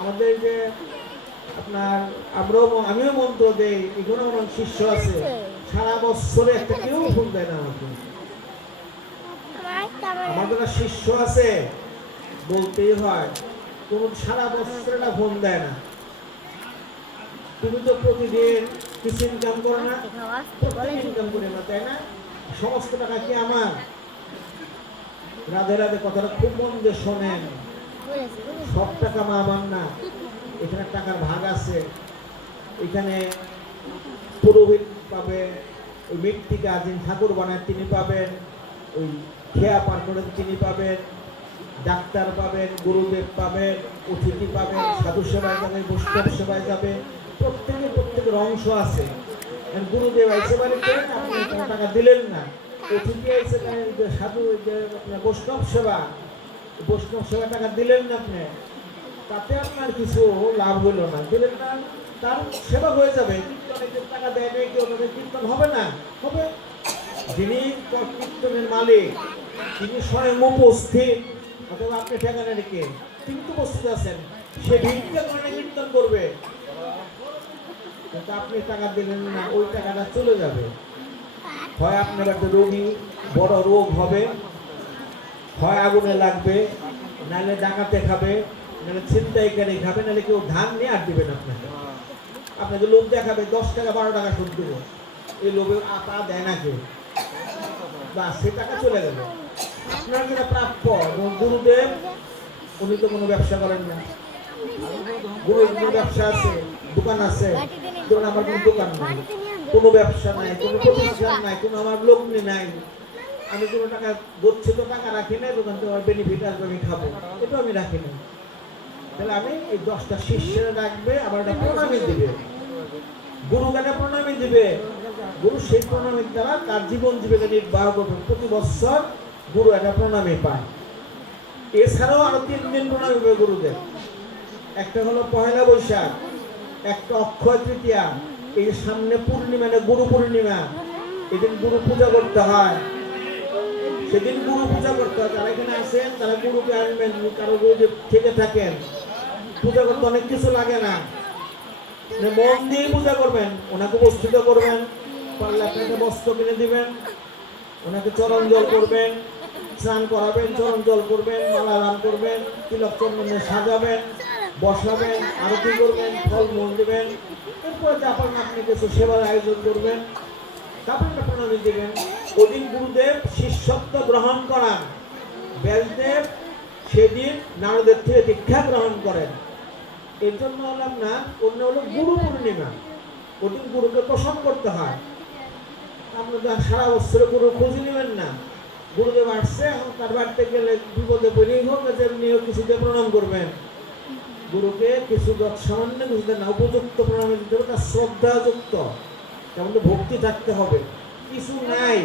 আমাদের যে আপনার আমিও মন্ত্র দেই, এখানে আমার শিষ্য আছে, সারা বছরে একটা কেউ ফোন দেয় না আমাকে। আমাদের শিষ্য আছে, বলতেই হয়, কোন সারা বছরে না ফোন দেয় না। তুমি তো প্রতিদিন কিছু ইনকাম করো না? প্রতিদিন ইনকাম করি না, তাই না? সমস্ত টাকা কি আমার? রাধে রাধে কথাটা খুব মন দিয়ে শোনেন। সব টাকা মা আমার না, এখানে টাকার ভাগ আছে। এখানে পুরোহিত পাবে, ওই মৃত্তিকা যিনি ঠাকুর বানায় তিনি পাবেন, ওই খেয়া পার করেন তিনি পাবেন, ডাক্তার পাবেন, গুরুদেব পাবেন, অতিথি পাবেন, সাধু সেবায় যাবে, বৈষ্ণব সেবায় যাবে। প্রত্যেকের অংশ আছে। গুরুদেব আইসে বাড়িতে, আপনি টাকা দিলেন না। অতিথি আইসে সাধু বৈষ্ণব সেবা টাকা দিলেন না আপনি, তাতে আপনার কিছু লাভ হইল না, দিলেন না, তার সেবা হয়ে যাবে। কীর্তনের টাকা দেয় নেই, কেউ তাদের কীর্তন হবে না, হবে। যিনি কীর্তনের মালিক, তিনি স্বয়ং উপস্থিত, অথবা আপনি ঠেকানে রেখে তিনি তো উপস্থিত আছেন, সে ভিড়কে করে কীর্তন করবে। কিন্তু আপনি টাকা দিলেন না, ওই টাকাটা চলে যাবে। হয় আপনার একটা রোগী, বড় রোগ হবে, হয় আগুনে লাগবে, নাহলে ডাকাতে খাবে, নাহলে ছিনতাইকারী খাবে, নাহলে কেউ ধান নিয়ে আর দিবেন আপনাকে লোভ দেখাবে, 10 টাকা 12 টাকা সুদ দেবো, এই লোভে তা দেয় না কেউ, বা সে টাকা চলে গেল। আপনার যেটা প্রাপ্য, গুরুদেব উনি তো কোনো ব্যবসা করেন না, গুরুর কোনো ব্যবসা আছে, দোকান আছে, যেমন আমার কোনো দোকান নাই, কোনো ব্যবসা নাই, কোনো প্রতিষ্ঠান নাই, কোনো আমার লগ্নি নাই, আমি কোনো টাকা গচ্ছিত টাকা রাখি না, দোকান থেকে আমার বেনিফিট আসবে, আমি খাবো, এটা আমি রাখি না। তাহলে আমি এই 10টা শিষ্যের রাখবে, আবার একটা প্রণামী দিবে, গুরু কেন প্রণামী দিবে? গুরু সেই প্রণামীর দ্বারা তার জীবন জীবিকা নির্বাহ করবে। প্রতি বছর গুরু একটা প্রণামী পায়। এছাড়াও আরো 3 দিন প্রণামী পাবে গুরুদেব। একটা হলো পহেলা বৈশাখ, একটা অক্ষয় তৃতীয়া, এই সামনে পূর্ণিমা, গুরু পূর্ণিমা, এদিন গুরু পূজা করতে হয়, সেদিন গুরু পূজা করতে হয়। যারা এখানে আসেন তারা গুরুকে আনবেন, কারো গুরুদেব থেকে থাকেন, পূজা করতে অনেক কিছু লাগে না, মন দিয়ে পূজা করবেন, ওনাকে উপস্থিত করবেন, পারলে আপনাকে বস্ত্র কিনে দিবেন, ওনাকে চরণ জল করবেন, স্নান করাবেন, চরণ জল করবেন, মালা দান করবেন, তিলক চন্দনে সাজাবেন, বসাবেন, আরতি করবেন, ফল মূল দেবেন, এরপরে যখন আপনি কিছু সেবার আয়োজন করবেন, তারপর একটা প্রণামী দেবেন। ওদিন গুরুদেব শিষ্যত্ব গ্রহণ করান। ব্যাসদেব সেদিন নারদের থেকে দীক্ষা গ্রহণ করেন। এর জন্য হলাম না, অন্য হলো গুরু পূর্ণিমা, ওদিন গুরুকে প্রসন্ন করতে হয়। আপনারা সারা বছরে গুরু খুঁজে নেবেন না, গুরুদেব আসছে, এখন তার বাড়িতে গেলে বিপদে পড়েই হোক, নিয়েও কিছুতে প্রণাম করবেন। গুরুকে কিছু সামান্য কিছুতে না, উপযুক্ত প্রণাম দিতে হবে, তার শ্রদ্ধাযুক্ত, তেমন ভক্তি থাকতে হবে। কিছু নাই,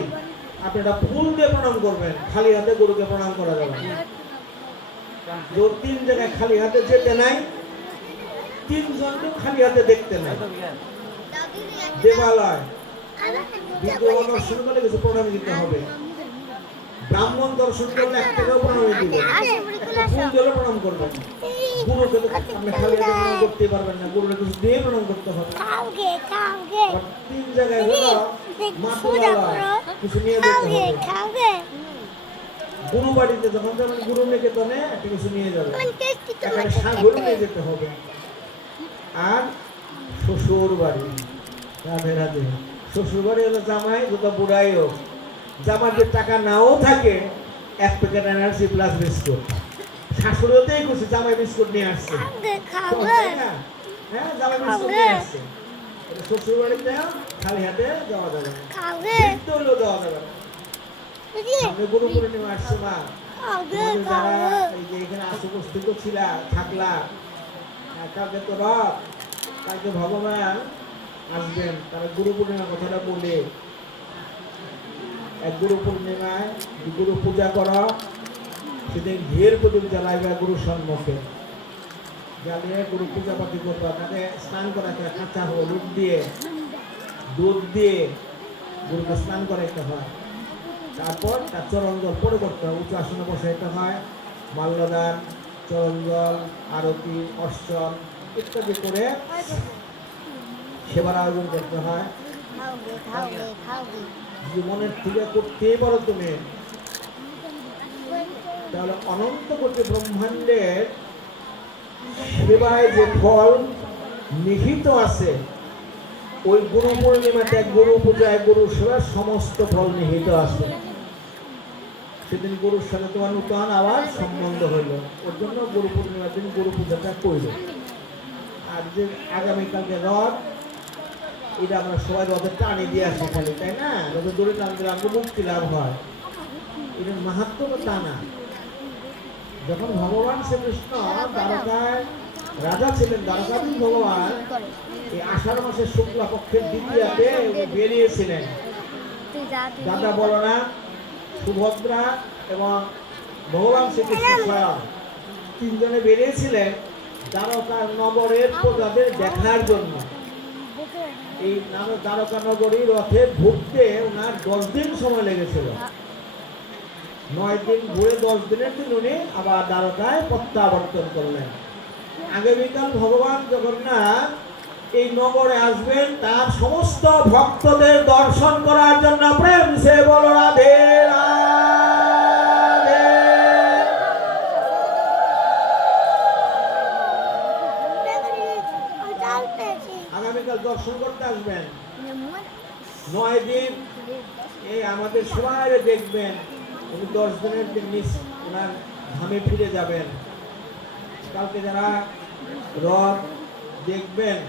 আপনি একটা ফুল দিয়ে প্রণাম করবেন, খালি হাতে গুরুকে প্রণাম করা যাবে না। 3 জায়গায় খালি হাতে যেতে নাই, 3 জনকে খালি হাতে দেখতে নাই, দেবালয়, বিদ্যমান শুরু করে কিছু প্রণাম দিতে হবে। ব্রাহ্মণ দর্শন করলে 1 টাকাও প্রণাম দিবেন, একটা ফুল দিলে প্রণাম করবেন। গুরুকে তো আপনি খালি হাতে প্রণাম করতে পারবেন না, গুরুকে কিছু দিয়ে প্রণাম করতে হবে। আবার 3 জায়গায় হলো মাতুলালয়, কিছু নিয়ে যেতে হবে। গুরু বাড়িতে যখন যাবেন, গুরু নিকেতনে একটা কিছু নিয়ে যাবেন, একটা সাগর নিয়ে যেতে হবে। আর শ্বশুর বাড়ি, রাধে রাধে, শ্বশুর বাড়ি হলো জামাই যত বুড়াই হোক, জামার যে টাকা নাও থাকে 1 প্যাকেট এনার্জি প্লাস বিস্কুট, শাশুড়িতেই করছে জামাই বিস্কুট নিয়ে আসছে, তাই না? হ্যাঁ, জামাই বিস্কুট নিয়ে আসছে। শ্বশুর বাড়িতে খালি হাতে যাওয়া যাবে না, ফিরতে হলেও যাওয়া যাবে না। সামনে গুরু পূর্ণিমা আসছে মা, তোমাদের যারা এই যে এখানে উপস্থিত ছিলা থাকলা, কালকে তো রথ, কালকে ভগবান আসবেন, তারা গুরু পূর্ণিমার কথাটা বলে এক গুরু পূর্ণিমায় গুরু পূজা করা, সেদিন ঘিয়ের প্রদীপ জ্বালাইবা গুরু সম্মুখে, জ্বালিয়ে গুরু পূজা পাতি করবা, তাকে স্নান করাতে কাঁচা হলুদ দিয়ে দুধ দিয়ে গুরুকে স্নান করাইতে হয়। তারপর তার চরণ জল পরে করতে হয়, উঁচু আসনে বসাইতে হয়, মাল্যদান, চরণ জল, আরতি, অর্চন ইত্যাদি করে সেবার আয়োজন করতে হয়। জীবনের থেকে করতেই পারো তুমি, তাহলে অনন্ত কোটি ব্রহ্মাণ্ডের সেবায় যে ফল নিহিত আছে, ওই গুরু পূর্ণিমাতে গুরু পূজায় গুরু সেবার সমস্ত ফল নিহিত আছে। সেদিন গুরুর সাথে তোমার নূতন আবার সম্বন্ধ হইল, ওর জন্য গুরু পূর্ণিমার দিন গুরু পূজাটা করল। আর যে আগামীকালকে রথ, এটা আমরা সবাই রথের টানে দিয়ে আসি খালি, তাই না? রথের দড়ি টান দিলে আমাকে মুক্তি লাভ হয়, এটার মাহাত্ম্য তা না। যখন ভগবান শ্রীকৃষ্ণ দ্বারকায় রাজা ছিলেন, দ্বারকাধীন ভগবান এই আষাঢ় মাসের শুক্লা পক্ষের দ্বিতীয়াতে বেরিয়েছিলেন। দাদা বলরাম, সুভদ্রা এবং ভগবান শ্রীকৃষ্ণ স্বয়ং 3 জনে বেরিয়েছিলেন দ্বারকা নগরের প্রজাদের দেখার জন্য। এই দ্বারকা নগরী রথে ঢুকতে ওনার 10 দিন সময় লেগেছিল। 9 দিন ঘুরে 10 দিনের দিন উনি আবার দ্বারকায় প্রত্যাবর্তন করলেন। আগামীকাল ভগবান জগন্নাথ এই নগরে আসবেন তার সমস্ত ভক্তদের দর্শন করার জন্য। প্রেম সে বলো রাধে রাধে। আগামীকাল দর্শন করতে আসবেন। 9 দিন এই আমাদের সবাই দেখবেন, উনি 10 দিনের দিন ওনার ধামে ফিরে যাবেন। কালকে যারা রথ দেখবেন,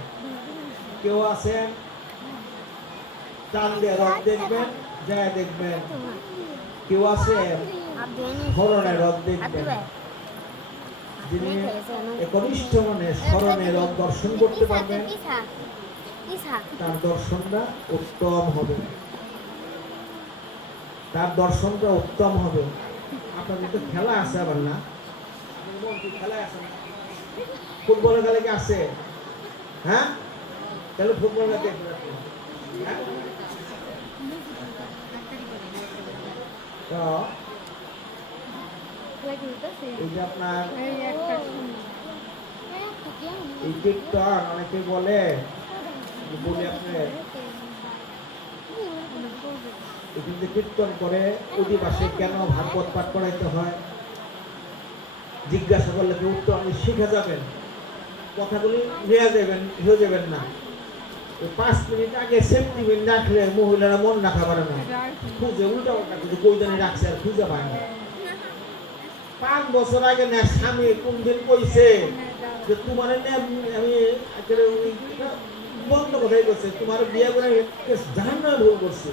কেউ আছেন টান দিয়ে রথ দেখবেন, যায় দেখবেন, কেউ আছে স্মরণে রথ দেখবেন। যিনি একনিষ্ঠ মনে স্মরণে রথ দর্শন করতে পারবেন, তার দর্শনটা উত্তম হবে, তার দর্শনটা উত্তম হবে। আপনাদের তো খেলা আছে আবার না? খেলা আছে না? ফুটবলের খেলা কি আছে? হ্যাঁ, তাহলে ফুটবলটা দেখবেন। এই যে আপনার এই কীর্তন অনেকে বলে আপনি এখানে কীর্তন করে অধিবাসে কেন ভাগবত পাঠ করাইতে হয়, জিজ্ঞাসা করলে কি উত্তর আপনি শিখে যাবেন, কথাগুলি হয়ে যাবেন না। 5 মিনিট আগে সেফটি পিন রাখলে মহিলারা মন রাখা পারে না, খুঁজে উল্টা পাল্টা খুঁজে কই জানি রাখছে আর খুঁজে পায় না। 5 বছর আগে না স্বামী কোন দিন কইছে যে তোমার আমি বন্ধ কথাই করছে, তোমার বিয়ে করে জাহান্নামে ভুল করছে,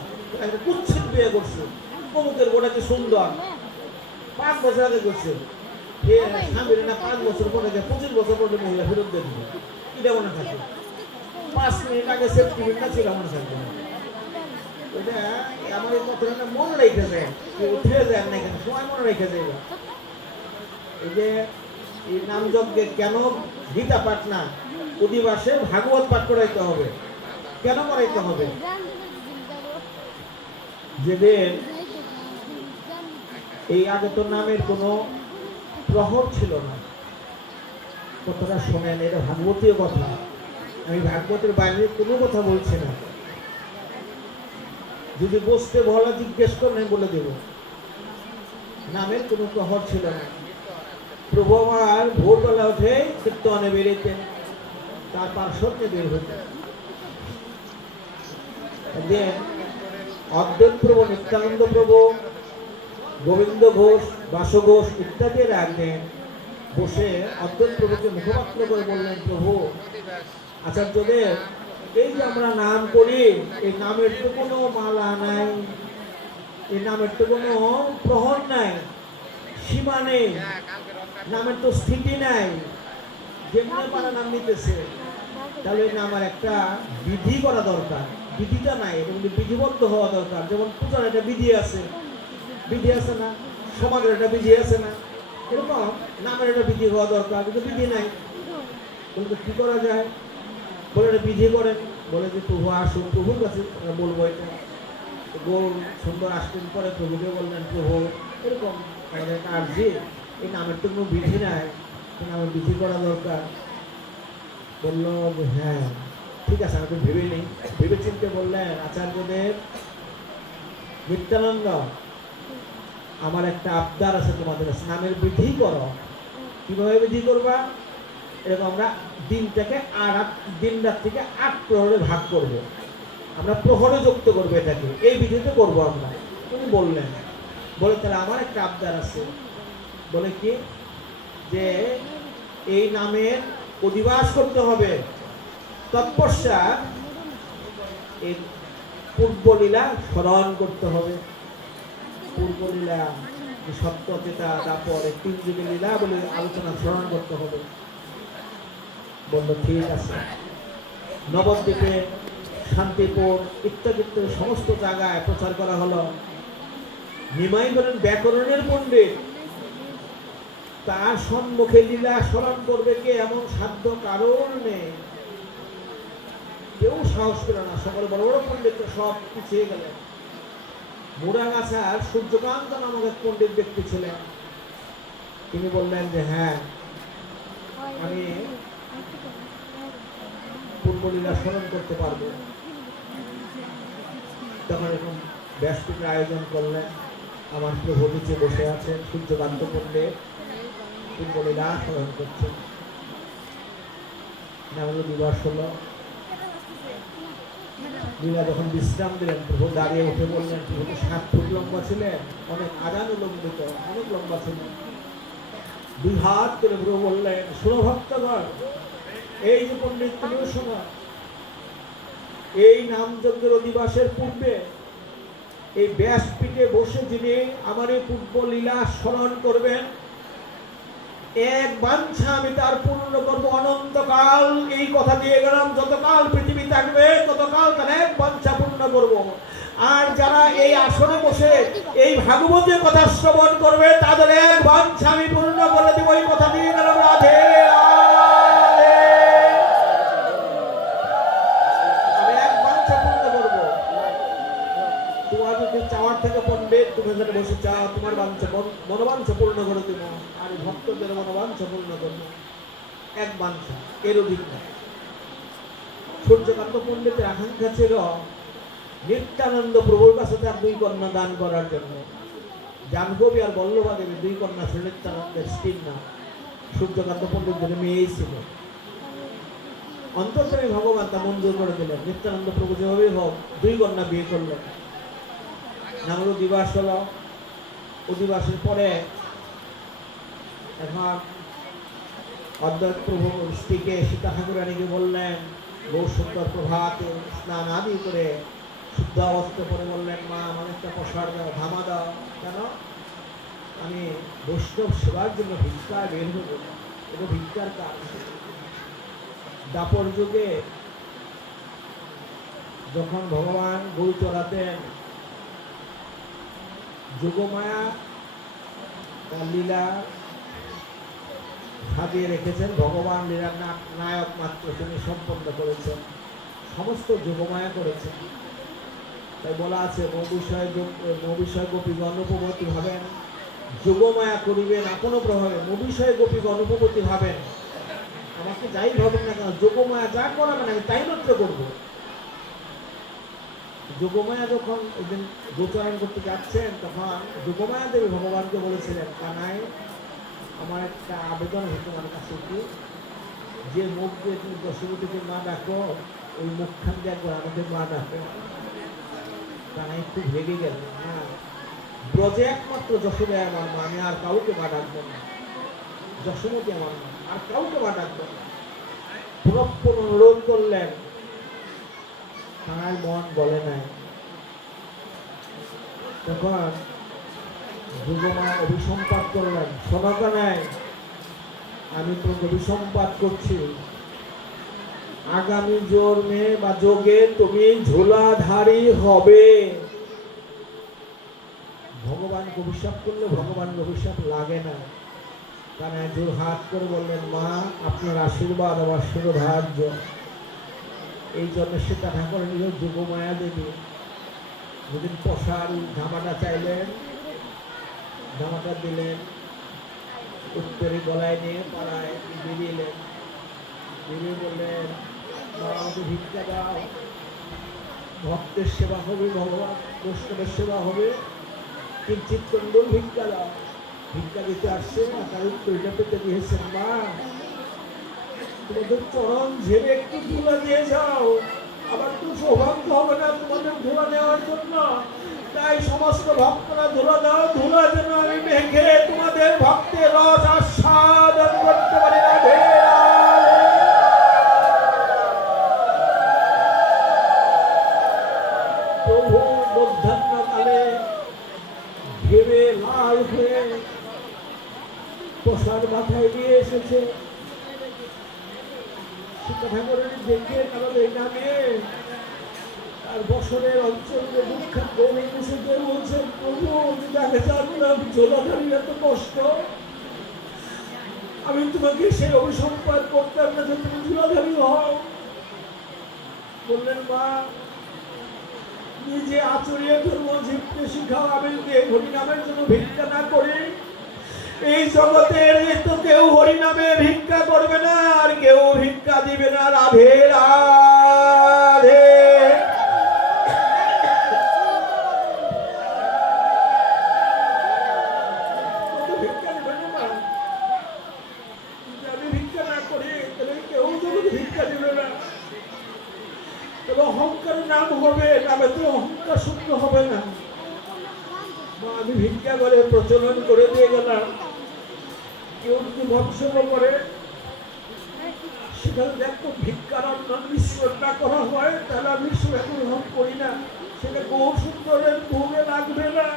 একটা কুচ্ছিত বিয়ে করছে, কবুকের গোটা যে সুন্দর 5 বছর আগে করছে। স্বামীর না 5 বছর পরে 25 বছর পরে মহিলা ফেরত দিয়ে দিবে, এটা মনে থাকে। 5 মিনিট আগে সেফটি পিনটা ছিল মনে থাকবে না। এটা আমার এই কথাটা মনে রেখে যায়, উঠে যায় না কেন, সময় মনে রেখে যায়। এই যে এই নাম যজ্ঞে কেন গীতা পাঠ না, অধিবাসে ভাগবত পাঠ করাইতে হবে। কেন করাইতে হবে? যেদিন এই আগে তো নামের কোনো প্রহর ছিল না। কথাটা শোনেন, এটা ভাগবতীয় কথা, আমি ভাগবতের বাইরে কোনো কথা বলছি না। যদি বসতে বলা জিজ্ঞেস করেন আমি বলে দেব। নামের কোনো প্রহর ছিল না। প্রভু আমার ভোরবেলা উঠে কীর্তনে বেরোতেন, তার পার্শ্বতে বের হতেন। অদ্বৈত প্রভু, নিত্যানন্দ প্রভু, গোবিন্দ ঘোষ, বাস ঘোষ ইত্যাদি রাখলেন। বসে অদ্বৈত প্রভুকে মুখপাত্র করে বললেন, প্রভু আচার্যদেব, এই যে আমরা নাম করি, এই নামের তো কোনো মালা নাই, এই নামের তো কোনো প্রহর নাই, সীমা নেই, নামের তো স্থিতি নাই, যেমনি পারা নাম নিতেছে। তাহলে এই নামের একটা বিধি করা দরকার। বিধিটা নাই, এবং বিধিবদ্ধ হওয়া দরকার। যেমন পূজার একটা বিধি আছে, বিধি আছে না? সমাজের একটা বিধি আছে না? এরকম নামের একটা বিধি হওয়া দরকার, কিন্তু বিধি নাই। বলতে কি করা যায়? বলে একটা বিধি করেন। বলে যে প্রভু আসুন, প্রভুর কাছে বলবো এটা। গোল সুন্দর আসলেন, পরে প্রভুকে বললেন, প্রভু এরকম আমাদের একটা আর্জি, এই নামের তো কোনো বিধি নাই, নামের বিধি করা দরকার। বললো যে হ্যাঁ ঠিক আছে, আমি তো ভেবে নেই। ভেবে চিনতে বললেন, আচার্যদেব, নিত্যানন্দ, আমার একটা আবদার আছে তোমাদের কাছে, নামের বিধি করো। কিভাবে বিধি করবা? এরকম আমরা দিনটাকে দিন রাত থেকে 8 প্রহরে ভাগ করব, আমরা প্রহরে যুক্ত করবো এটাকে, এই বিধিতে করবো আমরা। উনি বললেন, বলে তাহলে আমার একটা আবদার আছে। বলে কি? যে এই নামের অধিবাস করতে হবে, তৎপশ্চাৎ এই পূর্বলীলা স্মরণ করতে হবে। পূর্বলীলা, সত্যচেতা, তারপর 3 যুগের লীলা বলে আলোচনা স্মরণ করতে হবে। বলল ঠিক আছে। নবদ্বীপে, শান্তিপুর ইত্যাদি সমস্ত জায়গায় প্রচার করা হলো। নিমাই করেন ব্যাকরণের পণ্ডিত, তার সম্মুখে লীলা স্মরণ করবে কে, এমন সাধ্য কারণ নেই। কেউ সাহস পেল না। সকল বড় বড় পণ্ডিত সব পিছিয়ে গেলেন। মুড়াগাছার সূর্যকান্ত নামক এক পণ্ডিত ব্যক্তি ছিলেন। তিনি বললেন যে হ্যাঁ, আমি পূর্বলীলা স্মরণ করতে পারবো। তখন এরকম ব্যাসপীঠের আয়োজন করলেন। আমার প্রভু নিচে বসে আছেন, সূর্যকান্ত পণ্ডিত পূর্বলীলা স্মরণ করছেন। নামল দিবস হলো। লীলা যখন বিশ্রাম দিলেন, প্রভু দাঁড়িয়ে উঠে বললেন, প্রভু তো 7 ফুট লম্বা ছিলেন, অনেক আজান উলম্বিত, অনেক লম্বা ছিলেন। 2 হাত করে প্রভু বললেন, শোনো ভক্তগণ, এই যে পণ্ডিত, তুমিও শোনো। এই নামযজ্ঞের অধিবাসের পূর্বে এই ব্যাসপীঠে বসে যিনি আমার এই পূর্ব লীলা স্মরণ করবেন, এক বাঞ্ছা আমি তার পূর্ণ করবো অনন্তকাল। এই কথা দিয়ে গেলাম, যতকাল পৃথিবী থাকবে ততকাল তার এক বাঞ্ছা পূর্ণ করব। আর যারা এই আসনে বসে এই ভাগবতের কথা শ্রবণ করবে, তাদের এক বাঞ্ছা আমি পূর্ণ করে দেব। এই কথা দিয়ে গেলাম। রাধে রাধে। আমি এক বাঞ্ছা পূর্ণ করবো। তোমার যদি চাওয়ার থেকে পণ্ডিত, তুমি এখানে বসে চাও, তোমার বাঞ্ছা মনোবাঞ্ছা পূর্ণ করে দেব। আর ভক্তদের মনোবাঞ্ছা পূর্ণ করব। এক বাঞ্ছা, এর অধিক না। সূর্যকান্ত পণ্ডিতের আকাঙ্ক্ষা ছিল নিত্যানন্দ প্রভুর কাছে তার 2 কন্যা দান করার জন্য। জাহ্নবী আর বল্লভা দেবী 2 কন্যা ছিল নিত্যানন্দের স্ত্রীর নাম। সূর্যকান্ত পণ্ডিতের মেয়েই ছিল। অন্তর্যামী ভগবান তা মঞ্জুর করে দিলেন। নিত্যানন্দ প্রভু যেভাবেই হোক 2 কন্যা বিয়ে করলেন। নামের অধিবাস হলো। অধিবাসের পরে এখন অদ্বৈত প্রভু স্ত্রীকে, সীতা ঠাকুরানীকে বললেন, বহু সুন্দর প্রভাতে স্নান আদি করে শুদ্ধ অবস্থা পরে বললেন, মা আমার একটা প্রসাদ দাও, ধামা দাও। কেন? আমি বৈষ্ণব সেবার জন্য ভিক্ষায় বের হব। এটা ভিক্ষার কাজ। দাপর যুগে যখন ভগবান গরু চড়াতেন, যোগমায়া তার লীলা সাজিয়ে রেখেছেন। ভগবান লীলার নায়ক মাত্র তিনি সম্পন্ন করেছেন, সমস্ত যোগমায়া করেছেন। তাই বলা আছে, মৌ বিষয় গোপীগণ রূপবতী হবেন, যোগমায়া করিবেন আপন প্রভাবে বিষয়ে গোপী অনুপতি ভাবেন। আমাকে যাই ভাবেন না কেন, যোগমায়া যা করাবেন আমি তাই মাত্র করবো। যোগমায়া যখন ওই দিন গোচরণ করতে যাচ্ছেন, তখন যোগমায়া দেবী ভগবানকে বলেছিলেন, কানাই আমার একটা আবেদন হতো আমার কাছে, কি যে মুখ দিয়ে তুমি দশরথীকে মা ডাকো, ওই মুখখান দিয়ে একবার আমাদের মা ডাকো। কানাই খুব রেগে গেল, না ব্রজে একমাত্র যশোদা আমার মা, আমি আর কাউকে মা ডাকবো না, যশোমতী আমার মা, আর কাউকে মা ডাকবো না। পুরোপুর অনুরোধ করলেন, কানাই মন বলে নাই। তখন যুগমা অভিসম্পাদ করলেন, শোনো কানাই, আমি তোমাকে অভিসম্পাদ করছি, আগামী জন্মে বা যোগে তুমি ঝোলাধারী হবে। ভগবান অভিশাপ করলে ভগবান অভিশাপ লাগে না। কানাই জোর হাত করে বললেন, মা আপনার আশীর্বাদ আমার শিরোধার্য। এই জন্য সেটা ঠাকুরের নিল যোগমায়া দেবী। যেদিন প্রসার ধামাটা চাইলেন, ধামাটা দিলেন, উত্তরে গলায় নিয়ে পাড়ায় বেরিয়েলেন। বেরিয়ে বললেন, মা আমাকে ভিক্ষা দাও, ভক্তের সেবা হবে, ভগবান বৈষ্ণবের সেবা হবে, কিঞ্চিৎ কন্দল ভিক্ষা দাও। ভিক্ষা দিতে আসছে না, তার উত্তরটা পেতে দিয়েছেন, মা তোমাদের চরণ ঝেড়ে একটু ধুলা দিয়ে যাও, আবার তো সৌভাগ্য হবে না তোমাদের ধুলা নেওয়ার জন্য, তাই সমস্ত ভক্তরা ধুলা দাও, ধুলা যেন আমি মেঘে তোমাদের ভক্তের রস আস্বাদন করতে পারি। রাধে রাধে। প্রভু মধ্যাহ্নকালে ভেবে লাল হয়ে প্রসাদ মাথায় নিয়ে এসেছে। ঠাকুরের দেখে কারণ এই নামে আর বছরের অঞ্চলে বিখ্যাত গৌরী মুসুদের বলছেন, প্রভু যাকে জানলাম জোলাধারী এত কষ্ট, আমি তোমাকে সেই অভিসম্পাদ করতাম না যে তুমি জোলাধারী হও। বললেন, মা নিজে আচরিয়ে ধর্ম জীবকে শিখাও, আমি হরি নামের জন্য ভিক্ষা না করি, এই জগতের তো কেউ হরি নামে ভিক্ষা করবে না, আর কেউ ভিক্ষা দিবে না। রাধে রাধে। ভিক্ষা দিবে না, আমি ভিক্ষা না করি তবে কেউ জগৎ ভিক্ষা দিবে না। তবে অহংকার নাম হবে, নামে তো অহংকার শূন্য হবে না। আমি ভিক্ষা করে প্রচলন করে দিয়ে গেলাম। কেউ যদি মৎস্য করে সেখানে দেখো ভিক্ষার মিশ্রণ না করা হয়, তাহলে আমি সেটা গ্রহণ করি না, সেটা বহু সুন্দরের ভোগে লাগবে না।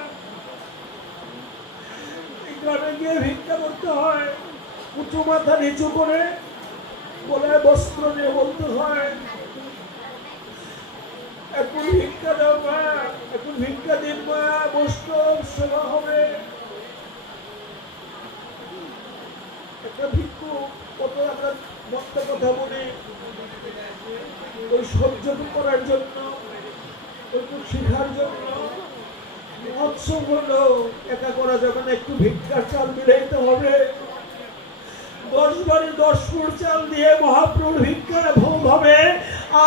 গ্রামে গিয়ে ভিক্ষা করতে হয়, উঁচু মাথা নিচু করে গলায় বস্ত্র নিয়ে বলতে হয়, এখন ভিক্ষা দাও মা, এখন ভিক্ষা দিন মা, বৈষ্ণব সেবা হবে। একটা ভিক্ষু কত আমরা মস্ত কথা বলি, ওই সহ্য করার জন্য, ওইটুকু শিখার জন্য। মৎসব হলো একা করা যাবে না, একটু ভিক্ষার চাল মিলাইতে হবে। 10 বারে 10 ফুট চাল দিয়ে মহাপ্রভুর ভিক্ষার ভোগ হবে,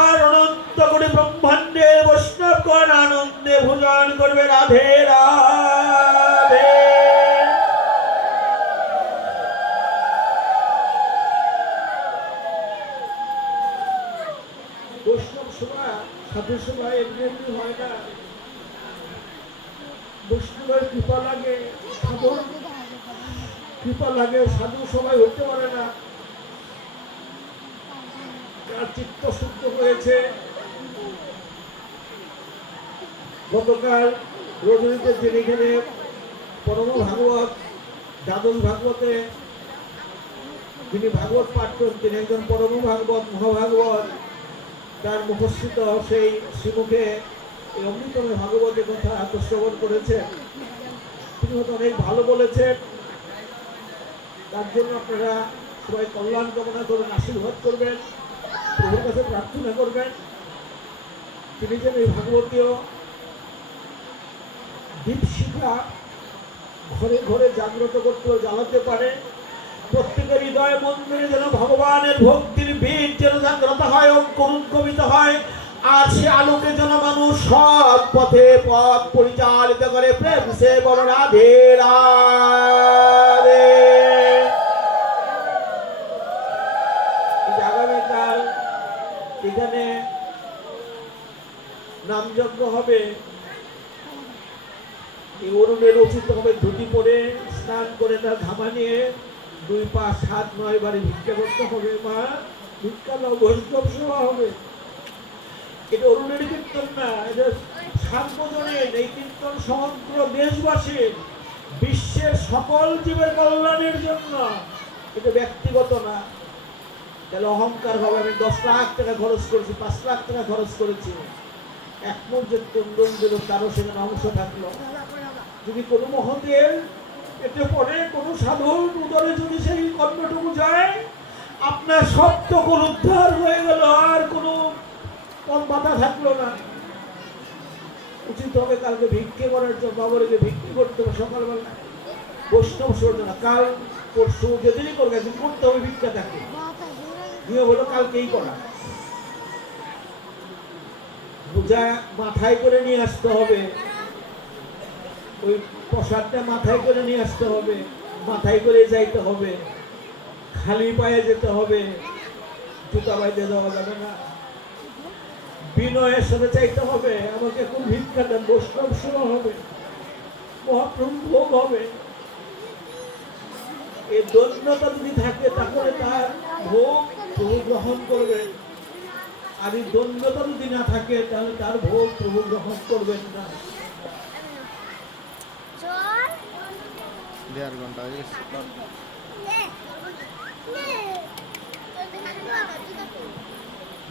আর অনন্ত কোটি ব্রহ্মাণ্ডের বৈষ্ণবগণ আনন্দে ভোজন করবে। রাধে রাধে। বৈষ্ণব সেবা সাধু সেবা এমনি এমনি হয় না, বৈষ্ণবের কৃপা লাগে, সাধুর কৃপা লাগে, সাধু সবাই হতে পারে না। তার চিত্ত শুদ্ধ হয়েছে। গতকাল রজনীতে তিনি এখানে পরম ভাগবত দ্বাদশ ভাগবতে যিনি ভাগবত পাঠ করেন, তিনি একজন পরম ভাগবত মহাভাগবত, তার মুখস্থিত সেই শ্রীমুখে এই অমৃতময় ভাগবতের কথা শ্রবণ করেছেন। তিনি হয়তো অনেক ভালো বলেছেন, তার জন্য আপনারা সবাই কল্যাণ কামনা করবেন, আশীর্বাদ করবেন, প্রভুর কাছে প্রার্থনা করবেন, তিনি যেন এই ভাগবতীয় দীপশিখা ঘরে ঘরে জাগ্রত করতে জ্বালাতে পারে। প্রত্যেকের হৃদয় মন্দিরে যেন ভগবানের ভক্তির বীজ যেন জাগ্রত হয়, অঙ্কুরিত হয়, আর সে আলোকে যেন মানুষ সৎ পথে পথ পরিচালিত করে। প্রেম সে বড় রাধে রাধে। আগামীকাল এখানে নামযজ্ঞ হবে। এই অরুণের উচিত হবে ধুতি পরে স্নান করে তার ধামা নিয়ে 2, 5, 7, 9 বারে ভিক্ষা করতে হবে। মা ভিক্ষা নাও, বৈষ্ণব সেবা হবে। এটা অরুণের কীর্তন না, এটা সার্বজনীন। এই কীর্তন সমগ্র দেশবাসীর, বিশ্বের সকল জীবের কল্যাণের জন্য। এটা ব্যক্তিগত না। তাহলে অহংকার হবে আমি 10 লাখ টাকা খরচ করেছি, 5 লাখ টাকা খরচ করেছি, এক মসজিদ টন্ডন দিল, কারো সেখানে অংশ থাকলো। যদি কোনো মহতের এতে পরে কোনো সাধুর উদরে যদি সেই কর্মটুকু যায়, আপনার সত্য কোন উদ্ধার হয়ে গেল, আর কোনো বাধা থাকলো না। উচিত হবে কালকে ভিক্ষে করার জন্য, বাবরকে ভিক্ষে করতে হবে সকালবেলা, বৈষ্ণব সর্জনা। কাল পরশু যেদিনই করবে একদিন করতে হবে ভিক্ষা থাকে। নিয়ম হলো কালকেই করা। পূজা মাথায় করে নিয়ে আসতে হবে, ওই প্রসাদটা মাথায় করে নিয়ে আসতে হবে, মাথায় করে যাইতে হবে, খালি পায়ে যেতে হবে, জুতা বাইতে যাওয়া যাবে না। বিনয়ের সাথে চাইতে হবে আমাকে এখন ভিক্ষা দেন, বৈষ্ণব সেবা হবে, মহাপ্রভু ভোগ হবে। এই দৈন্যতা যদি থাকে তাহলে তার ভোগ প্রভু গ্রহণ করবেন, আর এই দৈন্যতা যদি না থাকে তাহলে তার ভোগ প্রভু গ্রহণ করবেন না। 1.5 ঘন্টা হয়ে গেছে।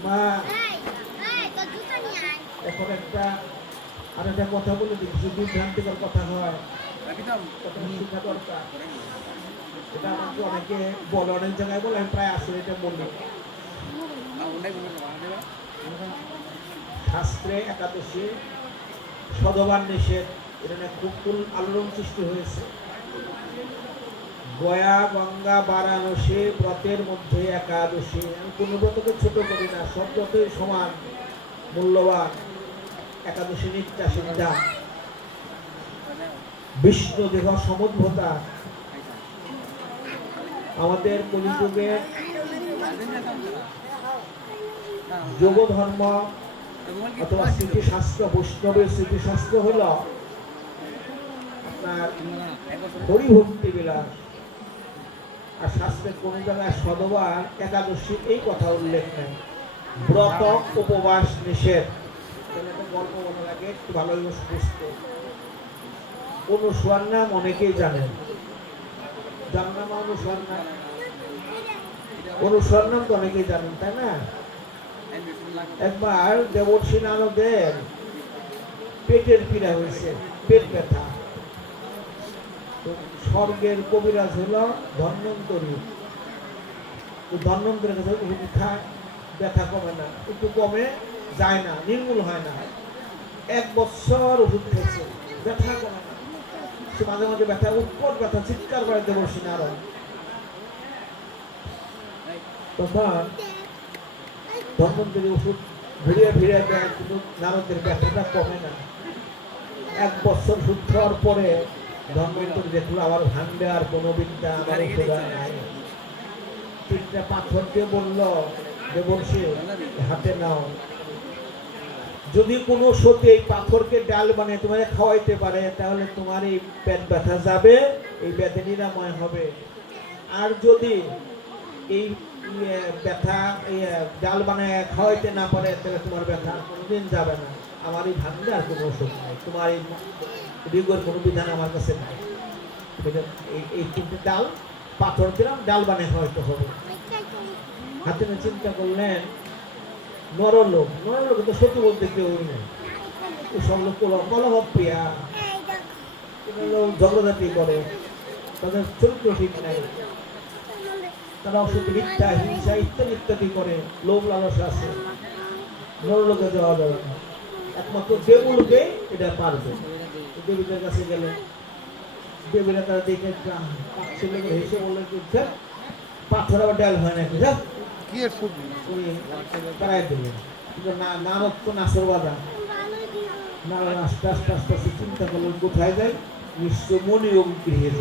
মা এখন আরেকটা কথা বলে দিই, কিছু বিভ্রান্তিকর কথা হয়, কথা শিক্ষা দরকার। এটা আমাকে অনেকে বলে, অনেক জায়গায় বলে, আমি প্রায় আসলে এটা বলি। শাস্ত্রে একাদশী সদবান নিষেধ, এটা নিয়ে খুব আলোড়ন সৃষ্টি হয়েছে। গয়া, গঙ্গা, বারাণসী ব্রতের মধ্যে একাদশী। আমি কোনো ব্রতকে ছোট করি না, সব ব্রতই সমান মূল্যবান। একাদশী নিত্যা সিদ্ধা, বিষ্ণু দেহ সমুদ্ভতা। আমাদের কলিযুগে যোগ ধর্ম অথবা স্মৃতিশাস্ত্র, বৈষ্ণবের স্মৃতিশাস্ত্র হল আপনার হরিভক্তি বিলাস। আর শাস্ত্রের কোন জায়গায় সদবার একাদশী এই কথা উল্লেখ নেই। ব্রত উপবাস নিষেধ। গল্প মনে লাগে, একটু ভালোভাবে বুঝতে। অনুসরণ নাম অনেকেই জানেন, জানেন না? অনুসরণ নাম তো অনেকেই জানেন, তাই না? একবার দেবর্ষী নারদের পেটের পীড়া হয়েছে, পেট ব্যথা। স্বর্গের কবিরাজ হল ধন্বন্তরী। ধন্বন্তরীর কাছে ওষুধ খায়, ব্যথা কমে না, একটু কমে যায় না, নির্মূল হয় না। 1 বছর ওষুধ খেয়েছে, ব্যথা কমে না। সে মাঝে মাঝে ব্যথা, উৎকট ব্যথা, চিৎকার করে দেবর্ষী নারদ। তখন ধন্বন্তরী ওষুধ ভিড়িয়ে ভিড়িয়ে দেয়, কিন্তু নারদের ব্যথাটা কমে না। 1 বছর ওষুধ খাওয়ার পরে ধন্বন্তরী দেখলো আমার ভান্ডে আর কোনো বিদ্যা, আমার ওষুধ নাই। 3টা পাথর দিয়ে বলল, দেবর্ষী হাতে নাও, যদি কোনো সত্যি এই পাথরকে ডাল বানিয়ে তোমাকে খাওয়াইতে পারে তাহলে তোমার এই পেট ব্যথা যাবে, এই ব্যথা নিরাময় হবে। আর যদি এই ব্যথা ডাল বানিয়ে খাওয়াইতে না পারে তাহলে তোমার ব্যথা কোনোদিন যাবে না। আমার এই ভাঙলে আর কোনো ওষুধ নাই, তোমার এই রিগের কোনো বিধান আমার কাছে নাই। এই 3টে ডাল পাথর দিলাম, ডাল বানিয়ে খাওয়াইতে হবে। হাতে চিন্তা করলেন, নরলোক তো সত্যি বলতে কেউই নেই, সব লোক কলহ প্রিয়া, ঝগড়াঝাটি করে, তাদের চরিত্র ঠিক নাই, তারা অসুখ মিথ্যা, হিংসা ইত্যাদি ইত্যাদি করে, লোভ লালস আছে। নরলোকে যাওয়া যাবে না, একমাত্র দেবলোকে এটা পারবে। দেবীদের কাছে গেলে দেবীরা তারা দেখে ছেলে হেসে বলে উঠছে পাথর আবার ডাল হয় নাকি যা কি এর ছবি? উনি তারাই দিলেন কিন্তু নারদ তো নাচর বাজা নারদ আস্তে আস্তে আস্তে আস্তে চিন্তা করলেন কোথায় যায় নিশ্চয় মনিয়োগ গৃহে যায়